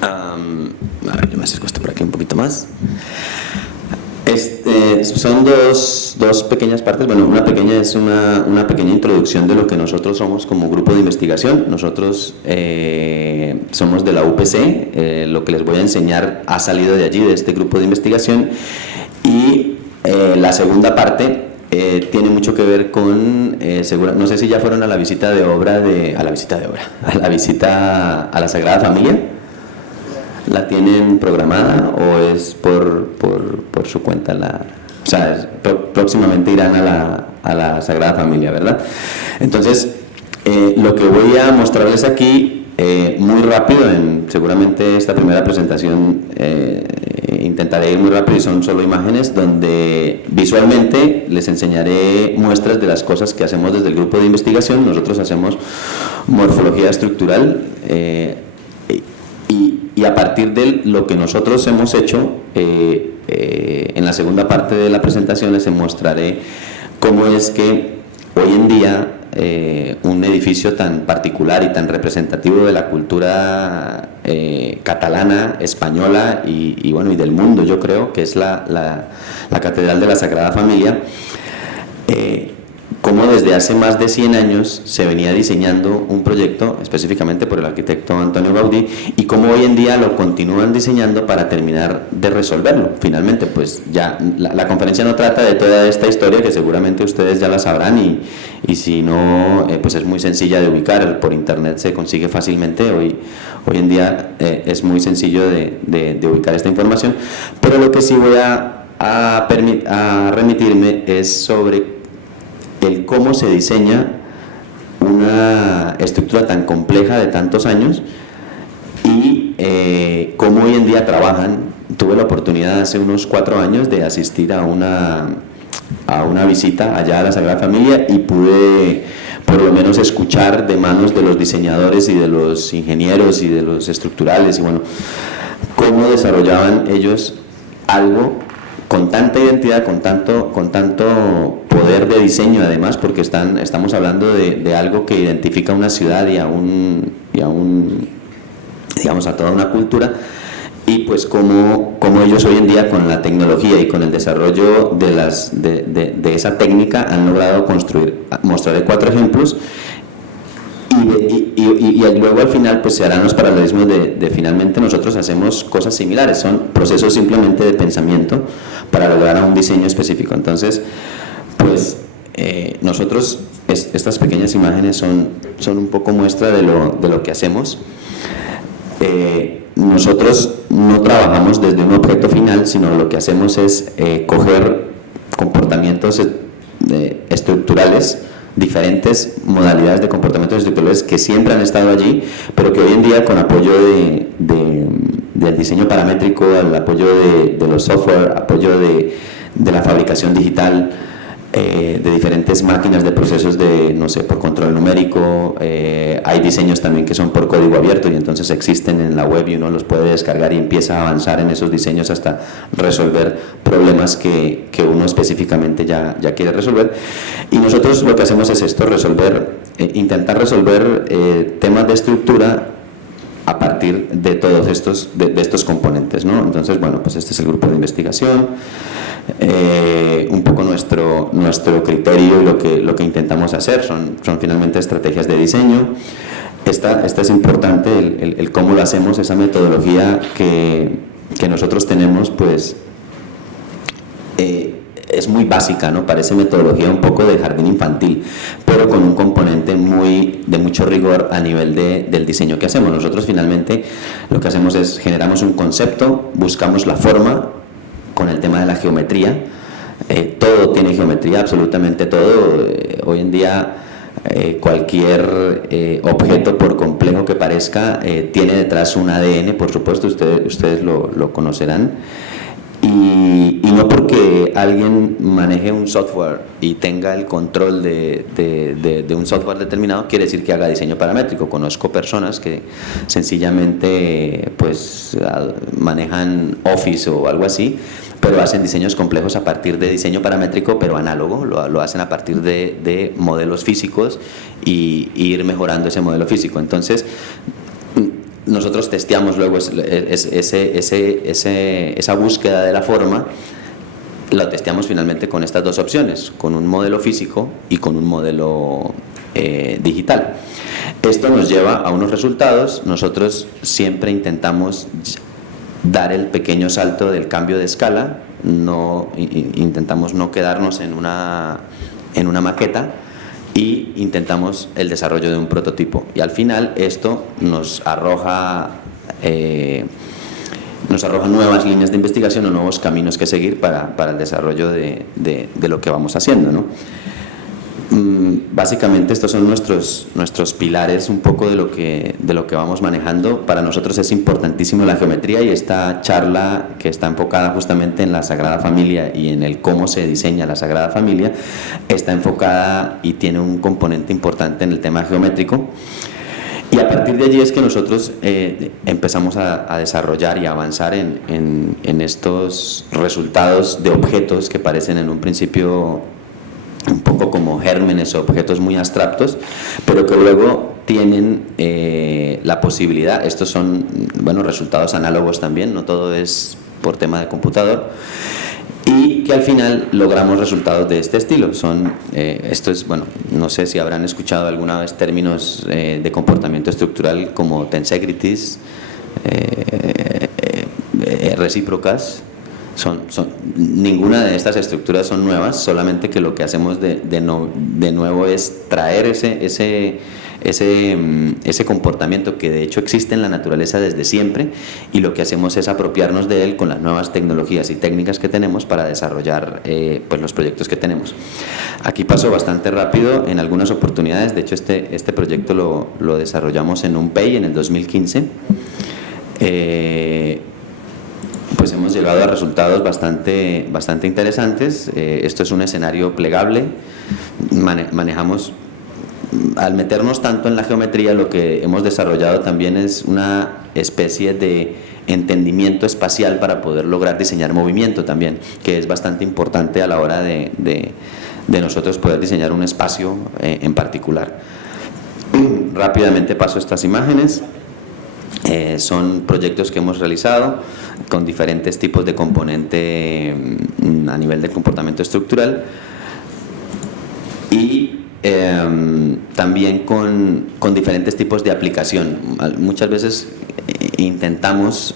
A ver, yo me acerco esto por aquí un poquito más. Son dos pequeñas partes. Bueno, una pequeña es una pequeña introducción de lo que nosotros somos como grupo de investigación. Nosotros somos de la UPC. Lo que les voy a enseñar ha salido de allí, de este grupo de investigación. Y la segunda parte tiene mucho que ver con, no sé si ya fueron a la visita a la Sagrada Familia. ¿La tienen programada o es por su cuenta? O sea, próximamente irán a la Sagrada Familia, ¿verdad? Entonces, lo que voy a mostrarles aquí, muy rápido, seguramente esta primera presentación intentaré ir muy rápido y son solo imágenes donde visualmente les enseñaré muestras de las cosas que hacemos desde el grupo de investigación. Nosotros hacemos morfología estructural y a partir de lo que nosotros hemos hecho, en la segunda parte de la presentación les mostraré cómo es que hoy en día un edificio tan particular y tan representativo de la cultura catalana, española y del mundo, yo creo, que es la Catedral de la Sagrada Familia, cómo desde hace más de 100 años se venía diseñando un proyecto específicamente por el arquitecto Antonio Gaudí y cómo hoy en día lo continúan diseñando para terminar de resolverlo. Finalmente, pues ya la conferencia no trata de toda esta historia, que seguramente ustedes ya la sabrán, y si no, pues es muy sencilla de ubicar, por internet se consigue fácilmente. Hoy en día es muy sencillo de ubicar esta información, pero lo que sí voy a remitirme es sobre el cómo se diseña una estructura tan compleja de tantos años y cómo hoy en día trabajan. Tuve la oportunidad hace unos 4 años de asistir a una visita allá a la Sagrada Familia y pude por lo menos escuchar de manos de los diseñadores y de los ingenieros y de los estructurales y bueno, cómo desarrollaban ellos algo con tanta identidad, con tanto poder de diseño además, porque estamos hablando de algo que identifica una ciudad y a digamos a toda una cultura, y pues como ellos hoy en día con la tecnología y con el desarrollo de esa técnica han logrado construir. Mostraré 4 ejemplos y luego al final pues se harán los paralelismos de finalmente nosotros hacemos cosas similares, son procesos simplemente de pensamiento para lograr un diseño específico. Entonces pues nosotros estas pequeñas imágenes son un poco muestra de lo que hacemos. Nosotros no trabajamos desde un objeto final, sino lo que hacemos es coger comportamientos estructurales, diferentes modalidades de comportamientos estructurales que siempre han estado allí, pero que hoy en día con apoyo del diseño paramétrico, el apoyo de los software, apoyo de la fabricación digital, de diferentes máquinas de procesos por control numérico, hay diseños también que son por código abierto y entonces existen en la web y uno los puede descargar y empieza a avanzar en esos diseños hasta resolver problemas que uno específicamente ya quiere resolver. Y nosotros lo que hacemos es esto, intentar resolver temas de estructura a partir de todos estos componentes, ¿no? Entonces, bueno, pues este es el grupo de investigación, un poco nuestro criterio y lo que intentamos hacer son finalmente estrategias de diseño. Esta es importante, el cómo lo hacemos, esa metodología que nosotros tenemos, pues es muy básica, ¿no? Parece metodología un poco de jardín infantil, pero con un componente de mucho rigor a nivel del diseño que hacemos. Nosotros finalmente lo que hacemos es generamos un concepto, buscamos la forma con el tema de la geometría. Todo tiene geometría, absolutamente todo. Hoy en día cualquier objeto, por complejo que parezca, tiene detrás un ADN, por supuesto, ustedes lo conocerán. Y no porque alguien maneje un software y tenga el control de un software determinado quiere decir que haga diseño paramétrico. Conozco personas que sencillamente pues manejan Office o algo así, pero hacen diseños complejos a partir de diseño paramétrico, pero análogo, lo hacen a partir de modelos físicos y ir mejorando ese modelo físico. Entonces nosotros testeamos luego esa búsqueda de la forma, lo testeamos finalmente con estas 2 opciones, con un modelo físico y con un modelo digital. Esto nos lleva a unos resultados. Nosotros siempre intentamos dar el pequeño salto del cambio de escala. intentamos no quedarnos en una maqueta y intentamos el desarrollo de un prototipo. Y al final esto nos arroja nuevas líneas de investigación o nuevos caminos que seguir para el desarrollo de lo que vamos haciendo, ¿no? Básicamente estos son nuestros pilares un poco de lo que vamos manejando. Para nosotros es importantísimo la geometría, y esta charla, que está enfocada justamente en la Sagrada Familia y en el cómo se diseña la Sagrada Familia, está enfocada y tiene un componente importante en el tema geométrico. Y a partir de allí es que nosotros empezamos a desarrollar y a avanzar en estos resultados de objetos que parecen en un principio un poco como gérmenes o objetos muy abstractos, pero que luego tienen la posibilidad, estos son resultados análogos también, no todo es por tema de computador, y que al final logramos resultados de este estilo. Esto es, no sé si habrán escuchado alguna vez términos de comportamiento estructural como tensegrities, recíprocas. Ninguna de estas estructuras son nuevas, solamente que lo que hacemos de nuevo es traer ese comportamiento que de hecho existe en la naturaleza desde siempre, y lo que hacemos es apropiarnos de él con las nuevas tecnologías y técnicas que tenemos para desarrollar pues los proyectos que tenemos. Aquí paso bastante rápido en algunas oportunidades. De hecho este proyecto lo desarrollamos en un PEI en el 2015. Pues hemos llegado a resultados bastante interesantes. Esto es un escenario plegable. Manejamos, al meternos tanto en la geometría, lo que hemos desarrollado también es una especie de entendimiento espacial para poder lograr diseñar movimiento también, que es bastante importante a la hora de nosotros poder diseñar un espacio en particular. Rápidamente paso estas imágenes. Son proyectos que hemos realizado con diferentes tipos de componente a nivel de comportamiento estructural, y también con diferentes tipos de aplicación. Muchas veces intentamos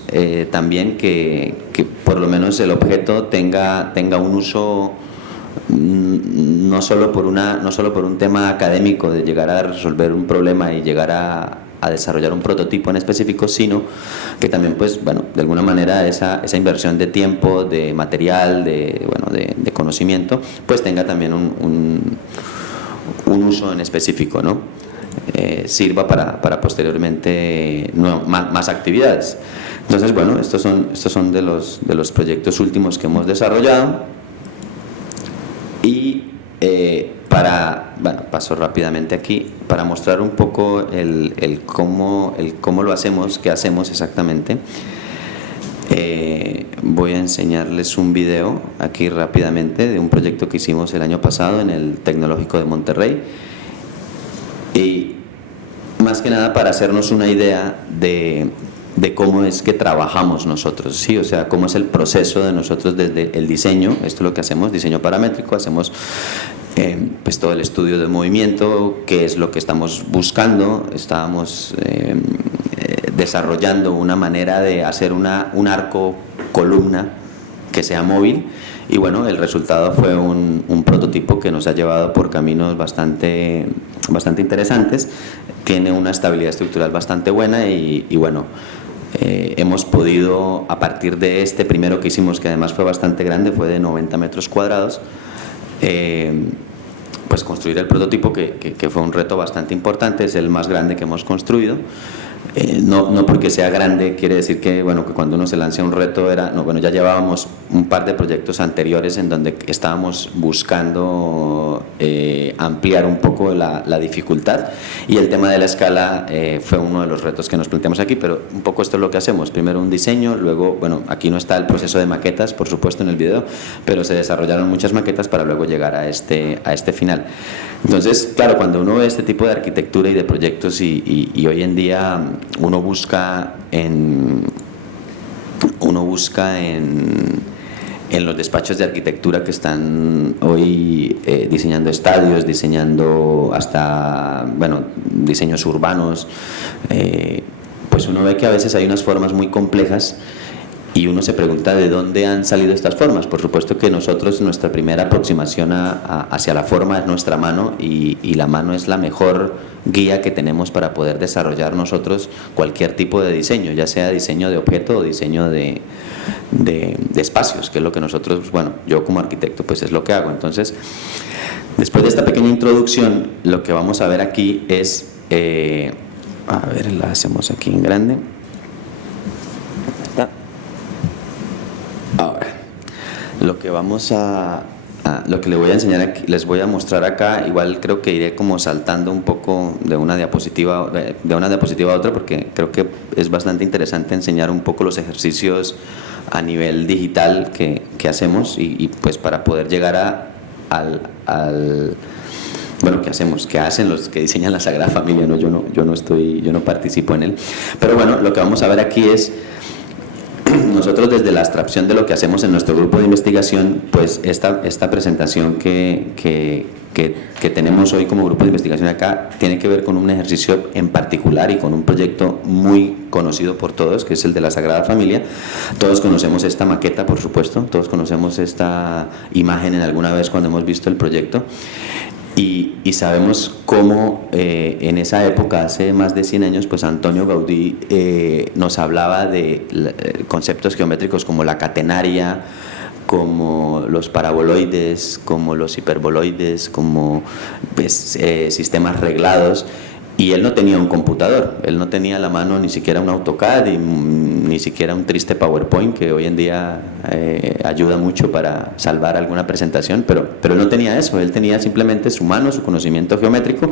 también que por lo menos el objeto tenga un uso no solo por un tema académico de llegar a resolver un problema y llegar a desarrollar un prototipo en específico, sino que también de alguna manera esa inversión de tiempo, de material, de conocimiento, pues tenga también un uso en específico, ¿no? Sirva para posteriormente más actividades. Entonces, estos son de los proyectos últimos que hemos desarrollado. Y paso rápidamente aquí para mostrar un poco el cómo lo hacemos, qué hacemos exactamente. Voy a enseñarles un video aquí rápidamente de un proyecto que hicimos el año pasado en el Tecnológico de Monterrey, y más que nada para hacernos una idea de cómo es que trabajamos nosotros, ¿sí? O sea, cómo es el proceso de nosotros desde el diseño. Esto es lo que hacemos, diseño paramétrico. Hacemos pues todo el estudio de movimiento, qué es lo que estamos buscando. Estábamos desarrollando una manera de hacer un arco columna que sea móvil, y el resultado fue un prototipo que nos ha llevado por caminos bastante interesantes. Tiene una estabilidad estructural bastante buena y hemos podido, a partir de este primero que hicimos, que además fue bastante grande, fue de 90 metros cuadrados, pues construir el prototipo que fue un reto bastante importante. Es el más grande que hemos construido. No porque sea grande quiere decir que cuando uno se lanza un reto ya llevábamos un par de proyectos anteriores en donde estábamos buscando ampliar un poco la dificultad, y el tema de la escala fue uno de los retos que nos planteamos aquí. Pero un poco esto es lo que hacemos: primero un diseño, luego aquí no está el proceso de maquetas, por supuesto, en el video, pero se desarrollaron muchas maquetas para luego llegar a este final. Entonces, claro, cuando uno ve este tipo de arquitectura y de proyectos, y hoy en día uno busca en los despachos de arquitectura que están hoy diseñando estadios, diseñando hasta diseños urbanos, pues uno ve que a veces hay unas formas muy complejas, Y uno se pregunta de dónde han salido estas formas. Por supuesto que nosotros, nuestra primera aproximación hacia la forma es nuestra mano, y la mano es la mejor guía que tenemos para poder desarrollar nosotros cualquier tipo de diseño, ya sea diseño de objeto o diseño de espacios, que es lo que nosotros, bueno, yo como arquitecto pues es lo que hago. Entonces, después de esta pequeña introducción, lo que vamos a ver aquí es, a ver, la hacemos aquí en grande. Ahora, lo que vamos lo que les voy a enseñar aquí, les voy a mostrar acá, igual creo que iré como saltando un poco de una diapositiva a otra, porque creo que es bastante interesante enseñar un poco los ejercicios a nivel digital que hacemos, y pues para poder llegar bueno, que hacen los que diseñan la Sagrada Familia, ¿no? Yo no participo en él, pero bueno, lo que vamos a ver aquí es nosotros desde la abstracción de lo que hacemos en nuestro grupo de investigación, pues esta presentación que tenemos hoy como grupo de investigación acá tiene que ver con un ejercicio en particular y con un proyecto muy conocido por todos, que es el de la Sagrada Familia. Todos conocemos esta maqueta, por supuesto, todos conocemos esta imagen en alguna vez cuando hemos visto el proyecto. Y sabemos cómo en esa época, hace más de 100 años, pues Antonio Gaudí nos hablaba de conceptos geométricos como la catenaria, como los paraboloides, como los hiperboloides, como pues, sistemas reglados. Y él no tenía un computador, él no tenía a la mano ni siquiera un AutoCAD y ni siquiera un triste PowerPoint, que hoy en día ayuda mucho para salvar alguna presentación, pero él no tenía eso, él tenía simplemente su mano, su conocimiento geométrico,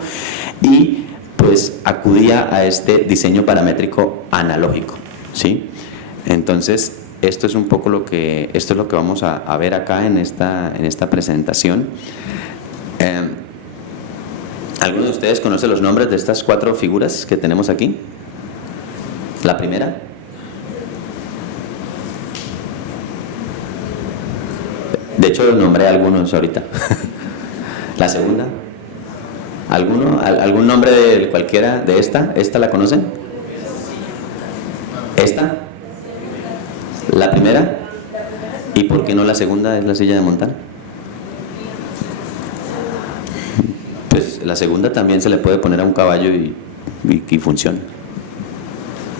y pues acudía a este diseño paramétrico analógico, ¿sí? Entonces, esto es un poco esto es lo que vamos a ver acá en esta presentación. ¿Alguno de ustedes conoce los nombres de estas 4 figuras que tenemos aquí? La primera. De hecho, nombré algunos ahorita. La segunda. ¿Algún nombre de cualquiera de esta? ¿Esta la conocen? ¿Esta? ¿La primera? ¿Y por qué no la segunda? Es la silla de montar. Pues la segunda también se le puede poner a un caballo y funciona.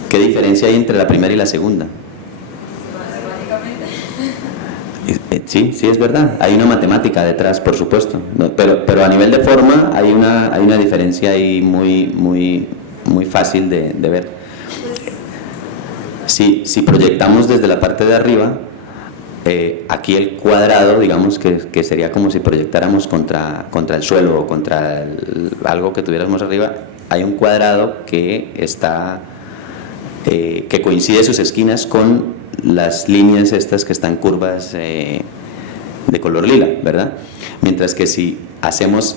¿Qué diferencia hay entre la primera y la segunda? Sí, es verdad. Hay una matemática detrás, por supuesto. Pero a nivel de forma hay una diferencia ahí muy fácil de ver. Si proyectamos desde la parte de arriba, aquí el cuadrado, digamos que sería como si proyectáramos contra el suelo o contra algo que tuviéramos arriba. Hay un cuadrado que coincide sus esquinas con las líneas estas que están curvas de color lila, ¿verdad? Mientras que si hacemos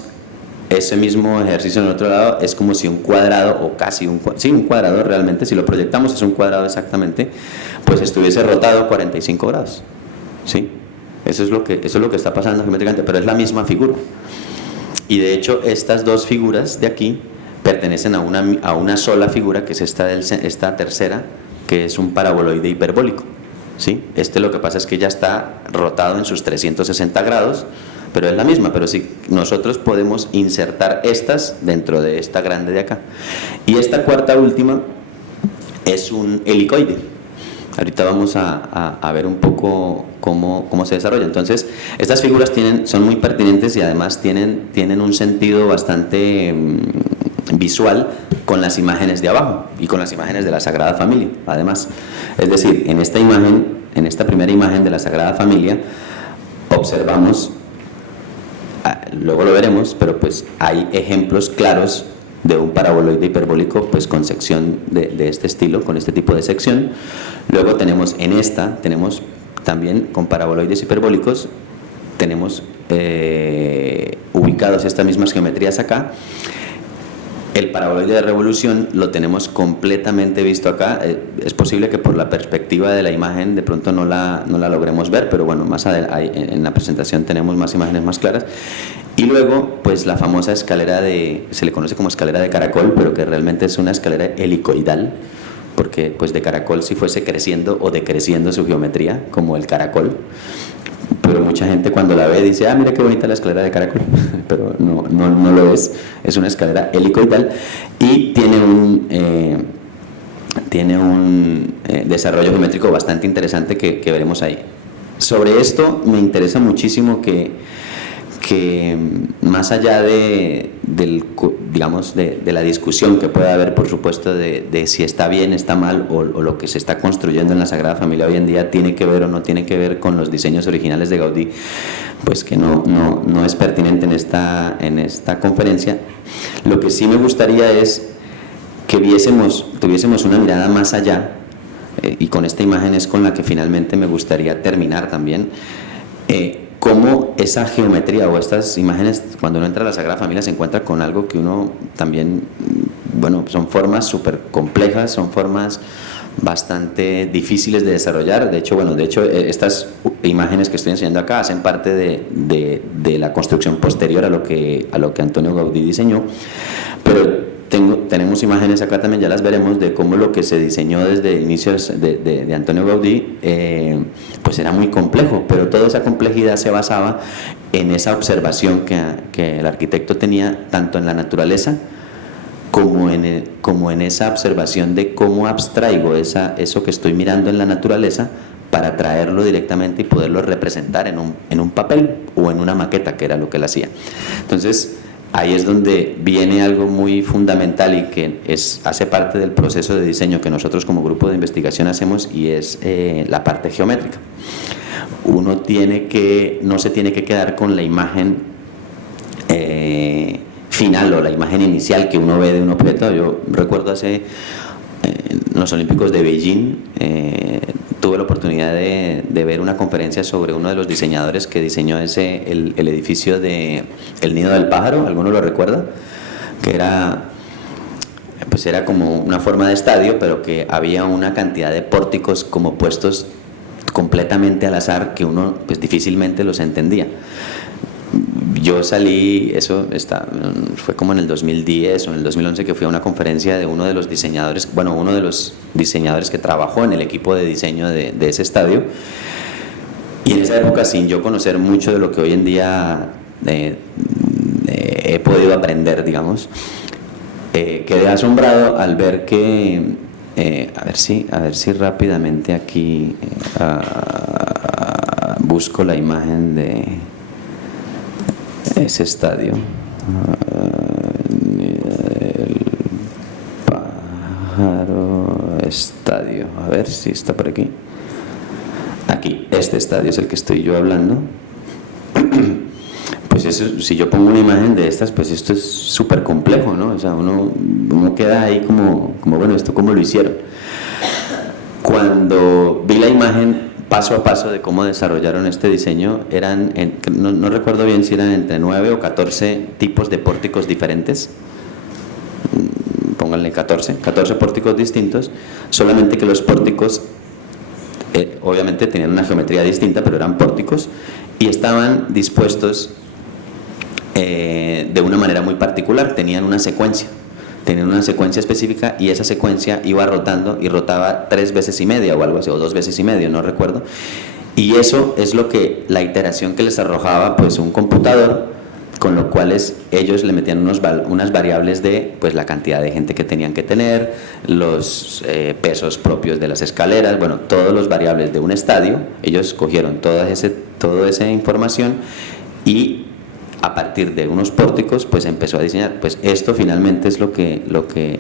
ese mismo ejercicio en el otro lado, es como si un cuadrado, o casi un cuadrado realmente, si lo proyectamos es un cuadrado exactamente, pues estuviese rotado 45 grados. ¿Sí? Eso es lo que está pasando geométricamente, pero es la misma figura. Y de hecho estas 2 figuras de aquí pertenecen a una sola figura, que es esta tercera, que es un paraboloide hiperbólico, ¿sí? Lo que pasa es que ya está rotado en sus 360 grados, pero es la misma. Pero sí, nosotros podemos insertar estas dentro de esta grande de acá. Y esta cuarta última es un helicoide. Ahorita vamos a ver un poco cómo se desarrolla. Entonces, estas figuras son muy pertinentes y además tienen un sentido bastante visual con las imágenes de abajo y con las imágenes de la Sagrada Familia, además. Es decir, en esta primera imagen de la Sagrada Familia, observamos, luego lo veremos, pero pues hay ejemplos claros de un paraboloide hiperbólico, pues con sección de este estilo, con este tipo de sección. Luego tenemos también con paraboloides hiperbólicos, tenemos ubicados estas mismas geometrías acá. El paraboloide de revolución lo tenemos completamente visto acá. Es posible que por la perspectiva de la imagen de pronto no la logremos ver, pero bueno, más adelante en la presentación tenemos más imágenes más claras. Y luego, pues la famosa escalera se le conoce como escalera de caracol, pero que realmente es una escalera helicoidal, porque pues de caracol si fuese creciendo o decreciendo su geometría, como el caracol. Pero mucha gente cuando la ve dice, mira qué bonita la escalera de caracol, pero no lo es una escalera helicoidal y tiene un desarrollo geométrico bastante interesante que veremos ahí. Sobre esto me interesa muchísimo que más allá de la discusión que pueda haber, por supuesto, de si está bien, está mal, o lo que se está construyendo en la Sagrada Familia hoy en día tiene que ver o no tiene que ver con los diseños originales de Gaudí, pues que no es pertinente en esta conferencia. Lo que sí me gustaría es que tuviésemos una mirada más allá, y con esta imagen es con la que finalmente me gustaría terminar también, cómo esa geometría o estas imágenes, cuando uno entra a la Sagrada Familia se encuentra con algo que uno también, son formas súper complejas, son formas bastante difíciles de desarrollar. De hecho, estas imágenes que estoy enseñando acá hacen parte de la construcción posterior a lo que Antonio Gaudí diseñó, pero tenemos imágenes acá también, ya las veremos, de cómo lo que se diseñó desde inicios de Antonio Gaudí pues era muy complejo, pero toda esa complejidad se basaba en esa observación que el arquitecto tenía tanto en la naturaleza como en esa observación de cómo abstraigo eso que estoy mirando en la naturaleza para traerlo directamente y poderlo representar en un papel o en una maqueta, que era lo que él hacía. Entonces, ahí es donde viene algo muy fundamental y que hace parte del proceso de diseño que nosotros como grupo de investigación hacemos, y es la parte geométrica. Uno no se tiene que quedar con la imagen final o la imagen inicial que uno ve de un objeto. Yo recuerdo en los Olímpicos de Beijing, tuve la oportunidad de ver una conferencia sobre uno de los diseñadores que diseñó el edificio de El Nido del Pájaro. ¿Alguno lo recuerda? Que era como una forma de estadio, pero que había una cantidad de pórticos como puestos completamente al azar que uno pues difícilmente los entendía. Yo salí, fue como en el 2010 o en el 2011, que fui a una conferencia de uno de los diseñadores que trabajó en el equipo de diseño de ese estadio, y en esa época, sin yo conocer mucho de lo que hoy en día he podido aprender, digamos, quedé asombrado al ver que a ver si rápidamente aquí busco la imagen de ese estadio. El Pájaro Estadio, a ver si está por aquí. Aquí, este estadio es el que estoy yo hablando. Pues eso, si yo pongo una imagen de estas, pues esto es súper complejo, ¿no? O sea, uno queda ahí como bueno, ¿esto cómo lo hicieron? Cuando vi la imagen paso a paso de cómo desarrollaron este diseño, no recuerdo bien si eran entre 9 o 14 tipos de pórticos diferentes. Pónganle 14 pórticos distintos, solamente que los pórticos obviamente tenían una geometría distinta, pero eran pórticos y estaban dispuestos de una manera muy particular. Tenían una secuencia específica, y esa secuencia iba rotando y rotaba 3 veces y media o algo así, o 2 veces y medio, no recuerdo, y eso es la iteración que les arrojaba pues un computador, con lo cual ellos le metían unas variables de pues la cantidad de gente que tenían que tener, los pesos propios de las escaleras, todos los variables de un estadio. Ellos cogieron toda esa información y a partir de unos pórticos pues empezó a diseñar. Pues esto finalmente es lo que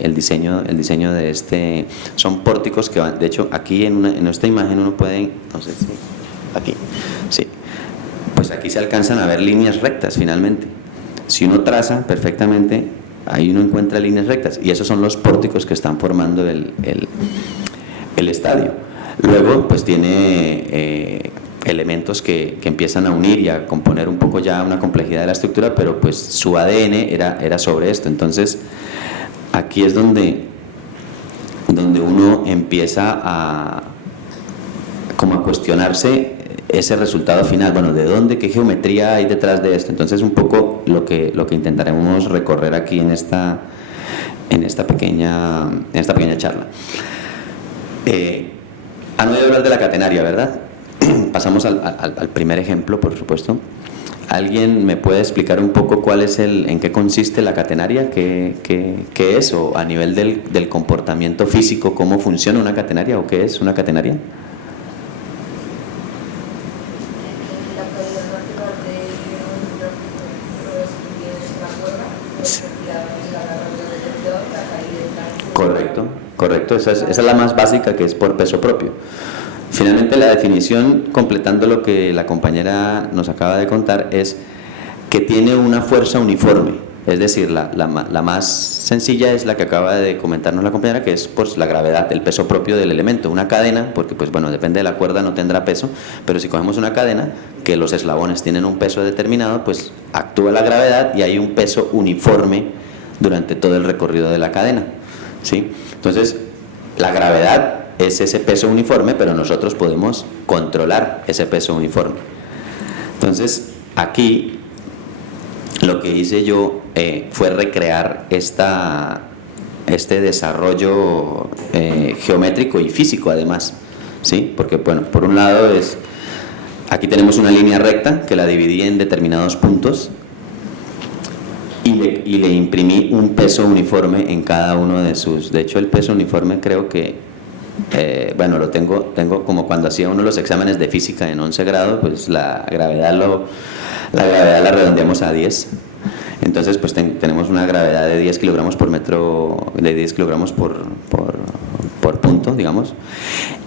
el diseño de este, son pórticos que van, de hecho aquí en esta imagen uno puede, no sé si aquí, sí, pues aquí se alcanzan a ver líneas rectas finalmente. Si uno traza perfectamente, ahí uno encuentra líneas rectas, y esos son los pórticos que están formando el estadio. Luego pues tiene elementos que empiezan a unir y a componer un poco ya una complejidad de la estructura, pero pues su ADN era sobre esto. Entonces aquí es donde uno empieza a cuestionarse ese resultado final. ¿De dónde, qué geometría hay detrás de esto? Entonces un poco lo que intentaremos recorrer aquí en esta pequeña charla. Han oído hablar de la catenaria, ¿verdad? Pasamos al primer ejemplo, por supuesto. ¿Alguien me puede explicar un poco en qué consiste la catenaria? ¿Qué es? O a nivel del comportamiento físico, ¿cómo funciona una catenaria o qué es una catenaria? Correcto, esa es la más básica, que es por peso propio. Finalmente, la definición, completando lo que la compañera nos acaba de contar, es que tiene una fuerza uniforme. Es decir, la más sencilla es la que acaba de comentarnos la compañera, que es pues, la gravedad, el peso propio del elemento. Una cadena, porque pues bueno, depende de la cuerda, no tendrá peso, pero si cogemos una cadena, que los eslabones tienen un peso determinado, pues actúa la gravedad y hay un peso uniforme durante todo el recorrido de la cadena, ¿sí? Entonces, la gravedad es ese peso uniforme, pero nosotros podemos controlar ese peso uniforme. Entonces, aquí lo que hice yo fue recrear este desarrollo geométrico y físico además, ¿sí? Porque, bueno, por un lado aquí tenemos una línea recta que la dividí en determinados puntos y le imprimí un peso uniforme en cada uno de sus. De hecho, el peso uniforme creo que bueno, lo tengo como cuando hacía uno los exámenes de física en 11 grados, pues la gravedad la redondeamos a 10. Entonces, pues tenemos una gravedad de 10 kilogramos por metro, de 10 kilogramos por punto, digamos.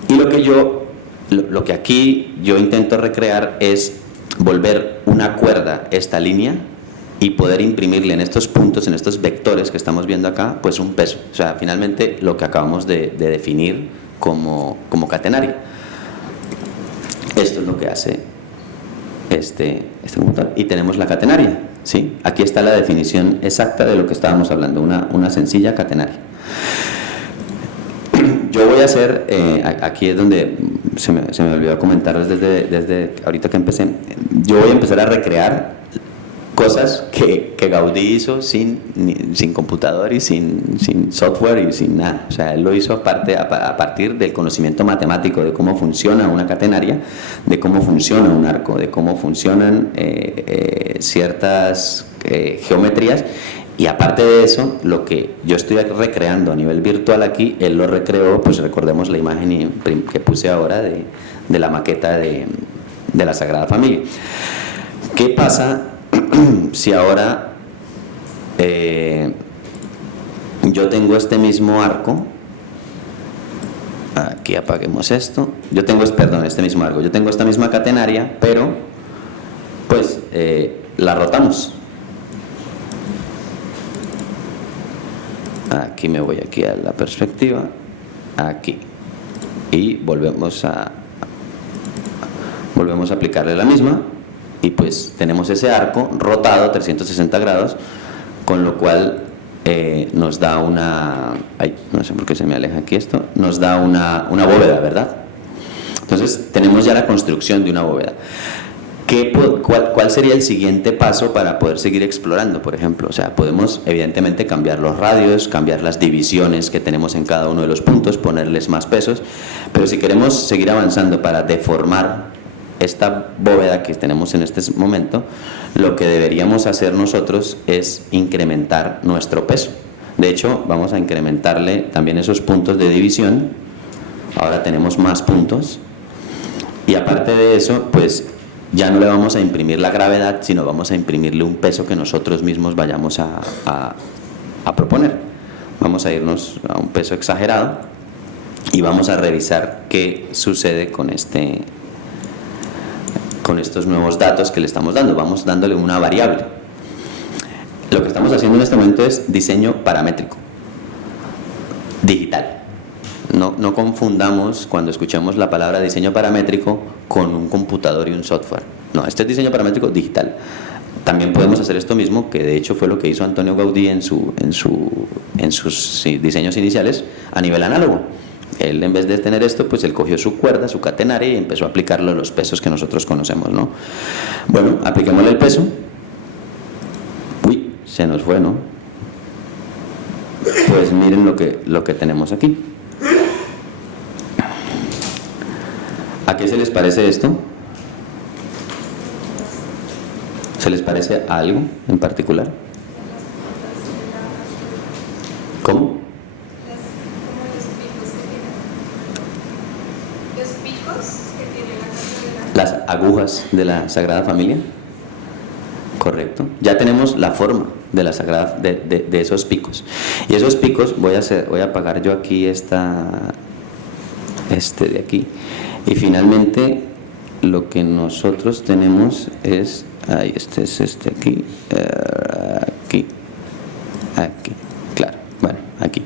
Y lo que aquí yo intento recrear es volver una cuerda esta línea y poder imprimirle en estos puntos, en estos vectores que estamos viendo acá, pues un peso. O sea, finalmente lo que acabamos de definir como catenaria. Esto es lo que hace este computador. Y tenemos la catenaria, ¿sí? Aquí está la definición exacta de lo que estábamos hablando, una sencilla catenaria. Yo voy a hacer, aquí es donde se me olvidó comentarles desde ahorita que empecé, yo voy a empezar a recrear cosas que Gaudí hizo sin computador y sin software y sin nada. O sea, él lo hizo a partir del conocimiento matemático de cómo funciona una catenaria, de cómo funciona un arco, de cómo funcionan ciertas geometrías. Y aparte de eso, lo que yo estoy recreando a nivel virtual aquí, él lo recreó, pues recordemos la imagen que puse ahora de la maqueta de la Sagrada Familia. ¿Qué pasa si ahora yo tengo este mismo arco? Aquí apaguemos esto. Este mismo arco. Yo tengo esta misma catenaria, pero pues la rotamos. Aquí me voy aquí a la perspectiva, aquí, y volvemos a aplicarle la misma, y pues tenemos ese arco rotado 360 grados, con lo cual nos da no sé por qué se me aleja aquí esto, nos da una bóveda, ¿verdad? Entonces tenemos ya la construcción de una bóveda. ¿Cuál sería el siguiente paso para poder seguir explorando, por ejemplo? O sea, podemos evidentemente cambiar los radios, cambiar las divisiones que tenemos en cada uno de los puntos, ponerles más pesos, pero si queremos seguir avanzando para deformar esta bóveda que tenemos en este momento, lo que deberíamos hacer nosotros es incrementar nuestro peso. De hecho, vamos a incrementarle también esos puntos de división. Ahora tenemos más puntos, y aparte de eso, pues ya no le vamos a imprimir la gravedad, sino vamos a imprimirle un peso que nosotros mismos vayamos a proponer. Vamos a irnos a un peso exagerado y vamos a revisar qué sucede con estos nuevos datos que le estamos dando. Vamos dándole una variable. Lo que estamos haciendo en este momento es diseño paramétrico digital. No confundamos cuando escuchemos la palabra diseño paramétrico con un computador y un software. No, este es diseño paramétrico digital. También podemos hacer esto mismo, que de hecho fue lo que hizo Antonio Gaudí en sus diseños iniciales a nivel análogo. Él, en vez de tener esto, pues él cogió su cuerda, su catenaria, y empezó a aplicarlo a los pesos que nosotros conocemos, ¿no? Bueno, apliquémosle el peso. Uy, se nos fue, ¿no? Pues miren lo que tenemos aquí. ¿A qué se les parece esto? ¿Se les parece a algo en particular? ¿Cómo? Los picos que tiene la catedral. Las agujas de la Sagrada Familia. Correcto. Ya tenemos la forma de la Sagrada, de esos picos. Y esos picos, voy a apagar yo aquí este de aquí. Y finalmente lo que nosotros tenemos es, ahí este es este aquí, aquí, claro, bueno, aquí.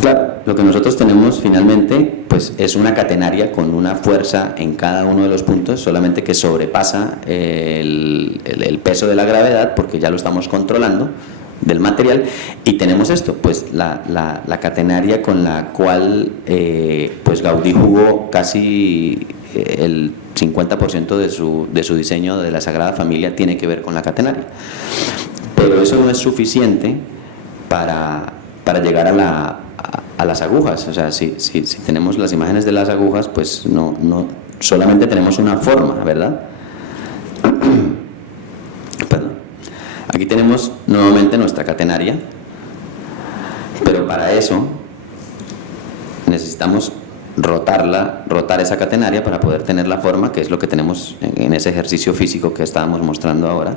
Claro, lo que nosotros tenemos finalmente pues es una catenaria con una fuerza en cada uno de los puntos, solamente que sobrepasa el peso de la gravedad, porque ya lo estamos controlando del material, y tenemos esto, pues la catenaria con la cual pues Gaudí jugó casi el 50% de su diseño de la Sagrada Familia tiene que ver con la catenaria. Pero eso no es suficiente para llegar a las agujas. O sea, si tenemos las imágenes de las agujas, pues no solamente tenemos una forma, ¿verdad? Perdón. Aquí tenemos nuevamente nuestra catenaria, pero para eso necesitamos rotar esa catenaria para poder tener la forma, que es lo que tenemos en ese ejercicio físico que estábamos mostrando ahora.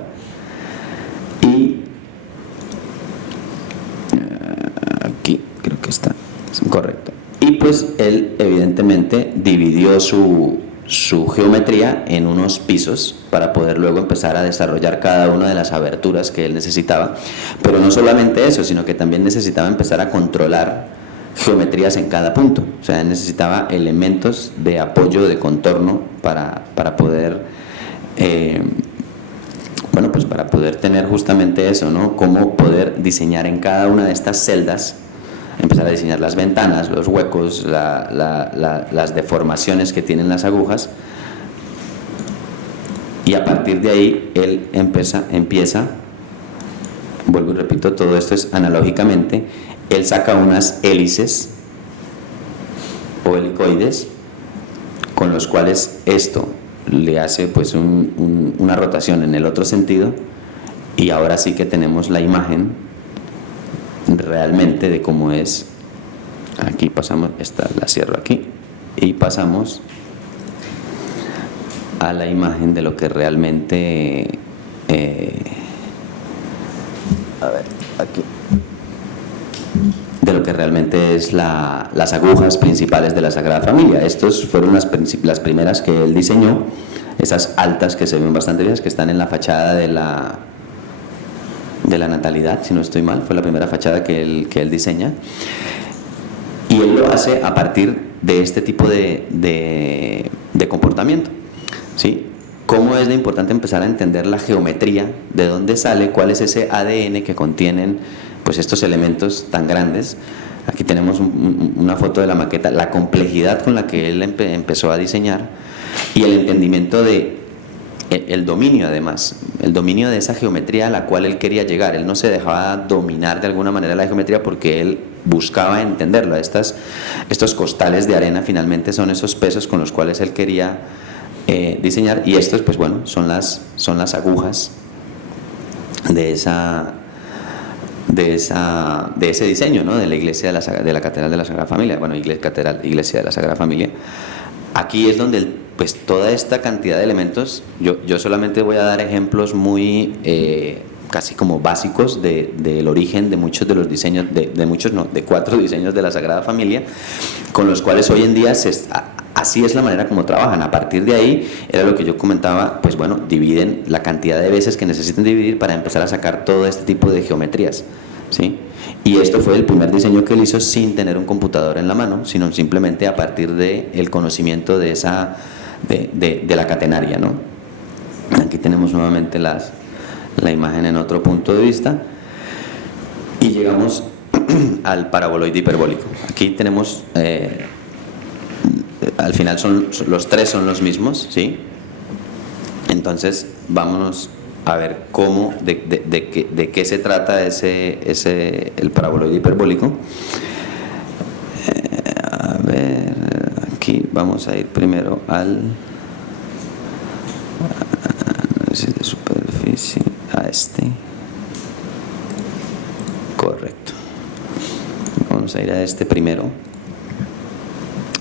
Y aquí creo que está correcto. Y pues él evidentemente dividió su geometría en unos pisos para poder luego empezar a desarrollar cada una de las aberturas que él necesitaba. Pero no solamente eso, sino que también necesitaba empezar a controlar geometrías en cada punto. O sea, necesitaba elementos de apoyo, de contorno para poder bueno, pues para poder tener justamente eso, ¿no? Cómo poder diseñar en cada una de estas celdas, empezar a diseñar las ventanas, los huecos, las deformaciones que tienen las agujas, y a partir de ahí él empieza, vuelvo y repito, todo esto es analógicamente. Él saca unas hélices o helicoides con los cuales esto le hace pues una rotación en el otro sentido, y ahora sí que tenemos la imagen realmente de cómo es. Aquí pasamos, esta la cierro aquí, y pasamos a la imagen de lo que realmente a ver, aquí, de lo que realmente es las agujas principales de la Sagrada Familia. Estos fueron las primeras que él diseñó, esas altas que se ven bastante bien, que están en la fachada de la Natalidad, si no estoy mal, fue la primera fachada que él diseña, y él lo hace a partir de este tipo de comportamiento, ¿sí? Cómo es de importante empezar a entender la geometría, de dónde sale, cuál es ese ADN que contienen pues estos elementos tan grandes. Aquí tenemos una foto de la maqueta, la complejidad con la que él empezó a diseñar, y el entendimiento de el dominio, además, el dominio de esa geometría a la cual él quería llegar. Él no se dejaba dominar de alguna manera la geometría, porque él buscaba entenderlo. Estos costales de arena finalmente son esos pesos con los cuales él quería diseñar, y estos pues bueno son las agujas de ese diseño, ¿no? De la iglesia de la Catedral de la Sagrada Familia, bueno, iglesia de la Sagrada Familia. Aquí es donde pues toda esta cantidad de elementos, yo solamente voy a dar ejemplos muy casi como básicos del origen de muchos de los diseños, de 4 diseños de la Sagrada Familia, con los cuales hoy en día así es la manera como trabajan. A partir de ahí, era lo que yo comentaba, pues bueno, dividen la cantidad de veces que necesitan dividir para empezar a sacar todo este tipo de geometrías, ¿sí? Y esto fue el primer diseño que él hizo sin tener un computador en la mano, sino simplemente a partir del conocimiento de la catenaria, ¿no? Aquí tenemos nuevamente la imagen en otro punto de vista, y llegamos al paraboloide hiperbólico. Aquí tenemos al final los 3 son los mismos, ¿sí? Entonces vámonos a ver cómo, de qué se trata el paraboloide hiperbólico. A ver, aquí vamos a ir primero al análisis de superficie, a este. Correcto. Vamos a ir a este primero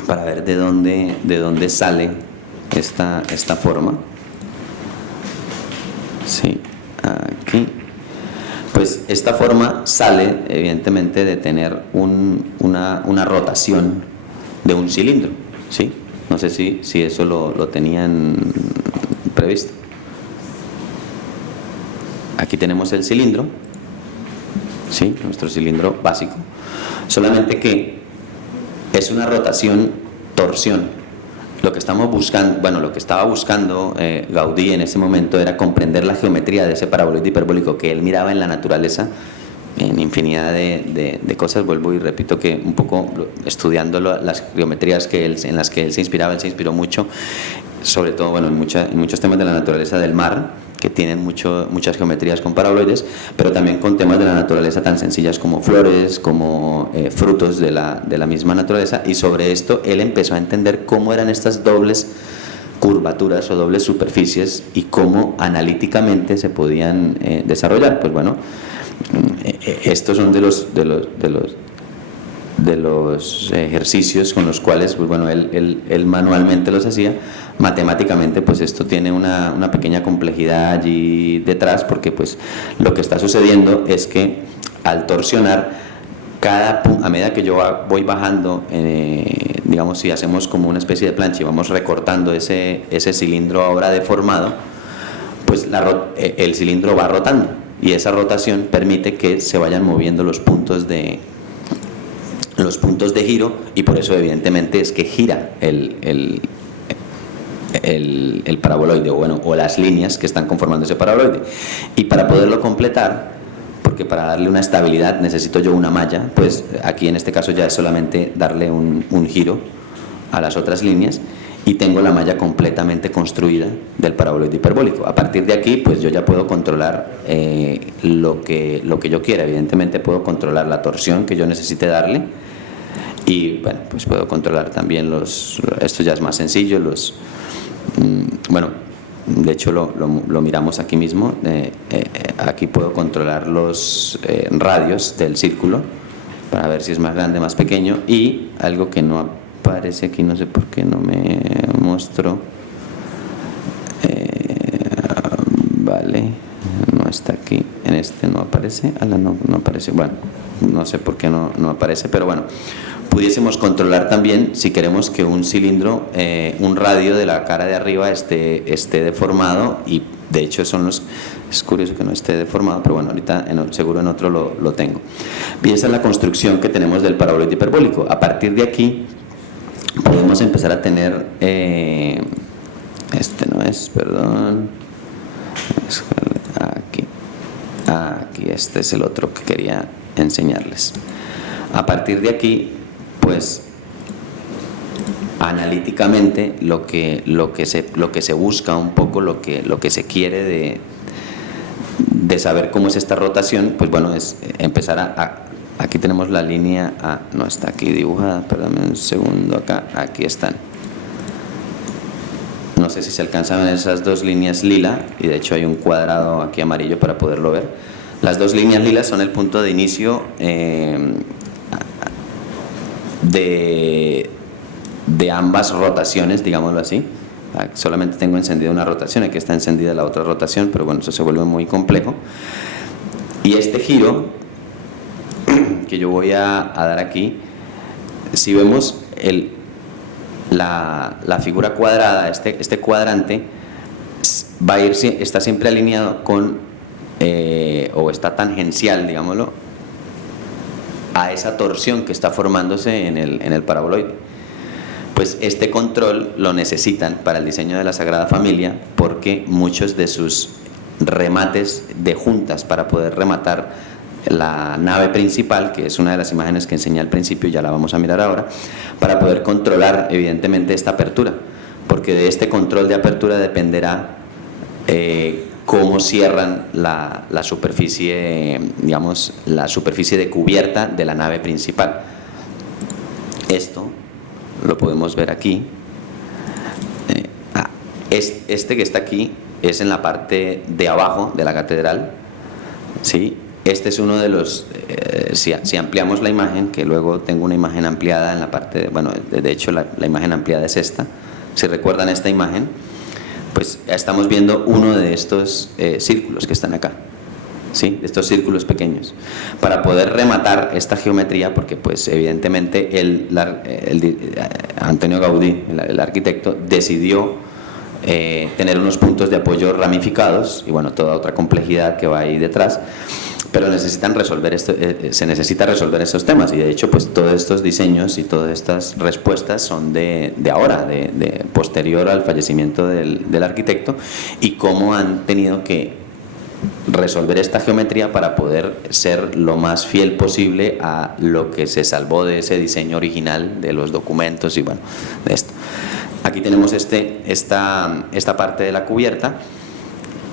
para ver de dónde sale esta forma. Sí, aquí. Pues esta forma sale evidentemente de tener una rotación de un cilindro, ¿sí? No sé si eso lo tenían previsto. Aquí tenemos el cilindro, ¿sí? Nuestro cilindro básico, solamente que es una rotación torsión. Lo que estamos buscando, bueno, lo que estaba buscando Gaudí en ese momento era comprender la geometría de ese paraboloide hiperbólico que él miraba en la naturaleza, en infinidad de cosas. Vuelvo y repito que un poco estudiando las geometrías en las que él se inspiraba, él se inspiró mucho, sobre todo, bueno, en muchos temas de la naturaleza del mar, que tienen muchas geometrías con paraboloides, pero también con temas de la naturaleza tan sencillas como flores, como frutos de la misma naturaleza, y sobre esto él empezó a entender cómo eran estas dobles curvaturas o dobles superficies y cómo analíticamente se podían desarrollar. Pues bueno, estos son de los ejercicios con los cuales, pues bueno, él manualmente los hacía. Matemáticamente, pues esto tiene una pequeña complejidad allí detrás, porque pues lo que está sucediendo es que al torsionar a medida que yo voy bajando, digamos, si hacemos como una especie de plancha y vamos recortando ese cilindro ahora deformado, pues el cilindro va rotando, y esa rotación permite que se vayan moviendo los puntos de giro, y por eso evidentemente es que gira el paraboloide, o las líneas que están conformando ese paraboloide. Y para poderlo completar, porque para darle una estabilidad necesito yo una malla, pues aquí en este caso ya es solamente darle un giro a las otras líneas y tengo la malla completamente construida del paraboloide hiperbólico. A partir de aquí, pues yo ya puedo controlar lo que yo quiera. Evidentemente puedo controlar la torsión que yo necesite darle, y bueno, pues puedo controlar también esto ya es más sencillo, bueno, de hecho lo miramos aquí mismo. Aquí puedo controlar los radios del círculo para ver si es más grande, más pequeño, y algo que no aparece aquí, no sé por qué no me mostró. Vale, no está aquí, en este no aparece, no aparece, bueno, no sé por qué no aparece, pero bueno, pudiésemos controlar también si queremos que un cilindro, un radio de la cara de arriba esté deformado, y de hecho es curioso que no esté deformado, pero bueno, ahorita seguro en otro lo tengo. Y esa es la construcción que tenemos del paraboloide hiperbólico. A partir de aquí podemos empezar a tener, aquí este es el otro que quería enseñarles. A partir de aquí, pues analíticamente lo que se busca un poco, lo que se quiere de saber cómo es esta rotación, pues bueno, es empezar aquí tenemos la línea no está aquí dibujada, perdón un segundo, aquí están. No sé si se alcanzan a ver esas dos líneas lila, y de hecho hay un cuadrado aquí amarillo para poderlo ver. Las dos líneas lilas son el punto de inicio de ambas rotaciones, digámoslo así. Solamente tengo encendida una rotación, aquí está encendida la otra rotación, pero bueno, eso se vuelve muy complejo. Y este giro que yo voy a dar aquí, si vemos la figura cuadrada, este cuadrante está siempre alineado con o está tangencial, digámoslo, a esa torsión que está formándose en el paraboloide. Pues este control lo necesitan para el diseño de la Sagrada Familia, porque muchos de sus remates de juntas para poder rematar la nave principal, que es una de las imágenes que enseñé al principio, ya la vamos a mirar ahora, para poder controlar evidentemente esta apertura, porque de este control de apertura dependerá cómo cierran la superficie, digamos, la superficie de cubierta de la nave principal. Esto lo podemos ver aquí, Este que está aquí es en la parte de abajo de la catedral, ¿sí? Este es uno de los, si ampliamos la imagen, que luego tengo una imagen ampliada en la parte, bueno, de hecho la imagen ampliada es esta, si recuerdan esta imagen, pues estamos viendo uno de estos círculos que están acá, ¿sí? Estos círculos pequeños, para poder rematar esta geometría, porque pues evidentemente Antonio Gaudí, el arquitecto, decidió tener unos puntos de apoyo ramificados y bueno, toda otra complejidad que va ahí detrás, pero necesitan resolver se necesita resolver estos temas, y de hecho pues todos estos diseños y todas estas respuestas son de ahora, de posterior al fallecimiento del arquitecto, y cómo han tenido que resolver esta geometría para poder ser lo más fiel posible a lo que se salvó de ese diseño original de los documentos y bueno, de esto. Aquí tenemos esta parte de la cubierta,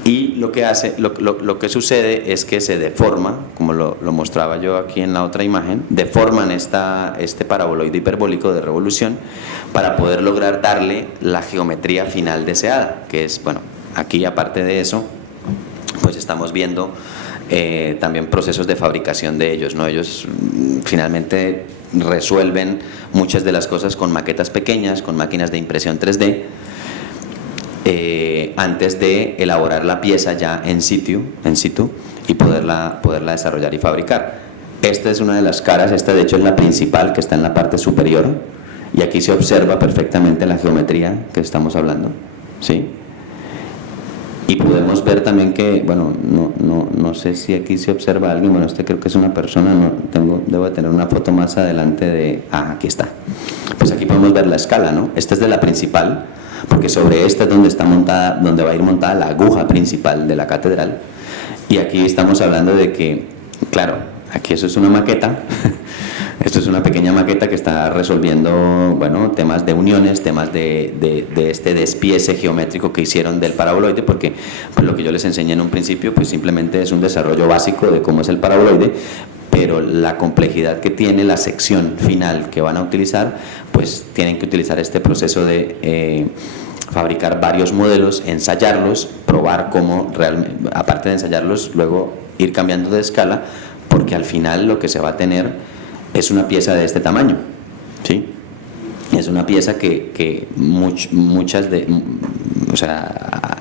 y lo que sucede es que se deforma, como lo mostraba yo aquí en la otra imagen, deforman este paraboloide hiperbólico de revolución para poder lograr darle la geometría final deseada, que es, bueno, aquí aparte de eso, pues estamos viendo también procesos de fabricación de ellos, ¿no? Ellos finalmente resuelven muchas de las cosas con maquetas pequeñas, con máquinas de impresión 3D, antes de elaborar la pieza ya en situ y poderla desarrollar y fabricar. Esta es una de las caras, esta de hecho es la principal, que está en la parte superior, y aquí se observa perfectamente la geometría que estamos hablando, ¿sí? Y podemos ver también que, bueno, no sé si aquí se observa alguien, bueno, este creo que es una persona, debo de tener una foto más adelante de, aquí está. Pues aquí podemos ver la escala, ¿no? Esta es de la principal, porque sobre esta es donde está montada, donde va a ir montada la aguja principal de la catedral, y aquí estamos hablando de que, claro, aquí eso es una maqueta. Esto es una pequeña maqueta que está resolviendo, bueno, temas de uniones, temas de este despiece geométrico que hicieron del paraboloide, porque pues, lo que yo les enseñé en un principio pues simplemente es un desarrollo básico de cómo es el paraboloide, pero la complejidad que tiene la sección final que van a utilizar, pues tienen que utilizar este proceso de fabricar varios modelos, ensayarlos, probar cómo realmente, aparte de ensayarlos, luego ir cambiando de escala, porque al final lo que se va a tener es una pieza de este tamaño, ¿sí? Es una pieza que muchas de, o sea,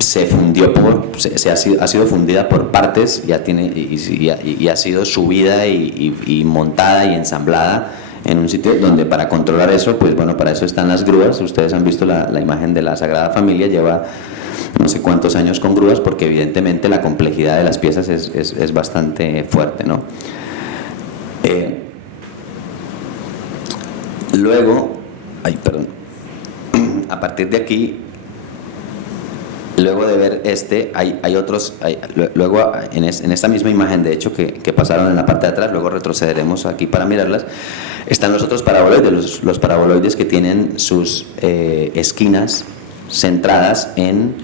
se fundió ha sido fundida por partes, ya tiene y ha sido subida y montada y ensamblada en un sitio donde, para controlar eso, pues bueno, para eso están las grúas. Ustedes han visto la imagen de la Sagrada Familia, lleva no sé cuántos años con grúas, porque evidentemente la complejidad de las piezas es bastante fuerte, ¿no? Luego, a partir de aquí, luego de ver hay otros, luego en esta misma imagen, de hecho, que pasaron en la parte de atrás, luego retrocederemos aquí para mirarlas, están los otros paraboloides, los paraboloides que tienen sus esquinas centradas en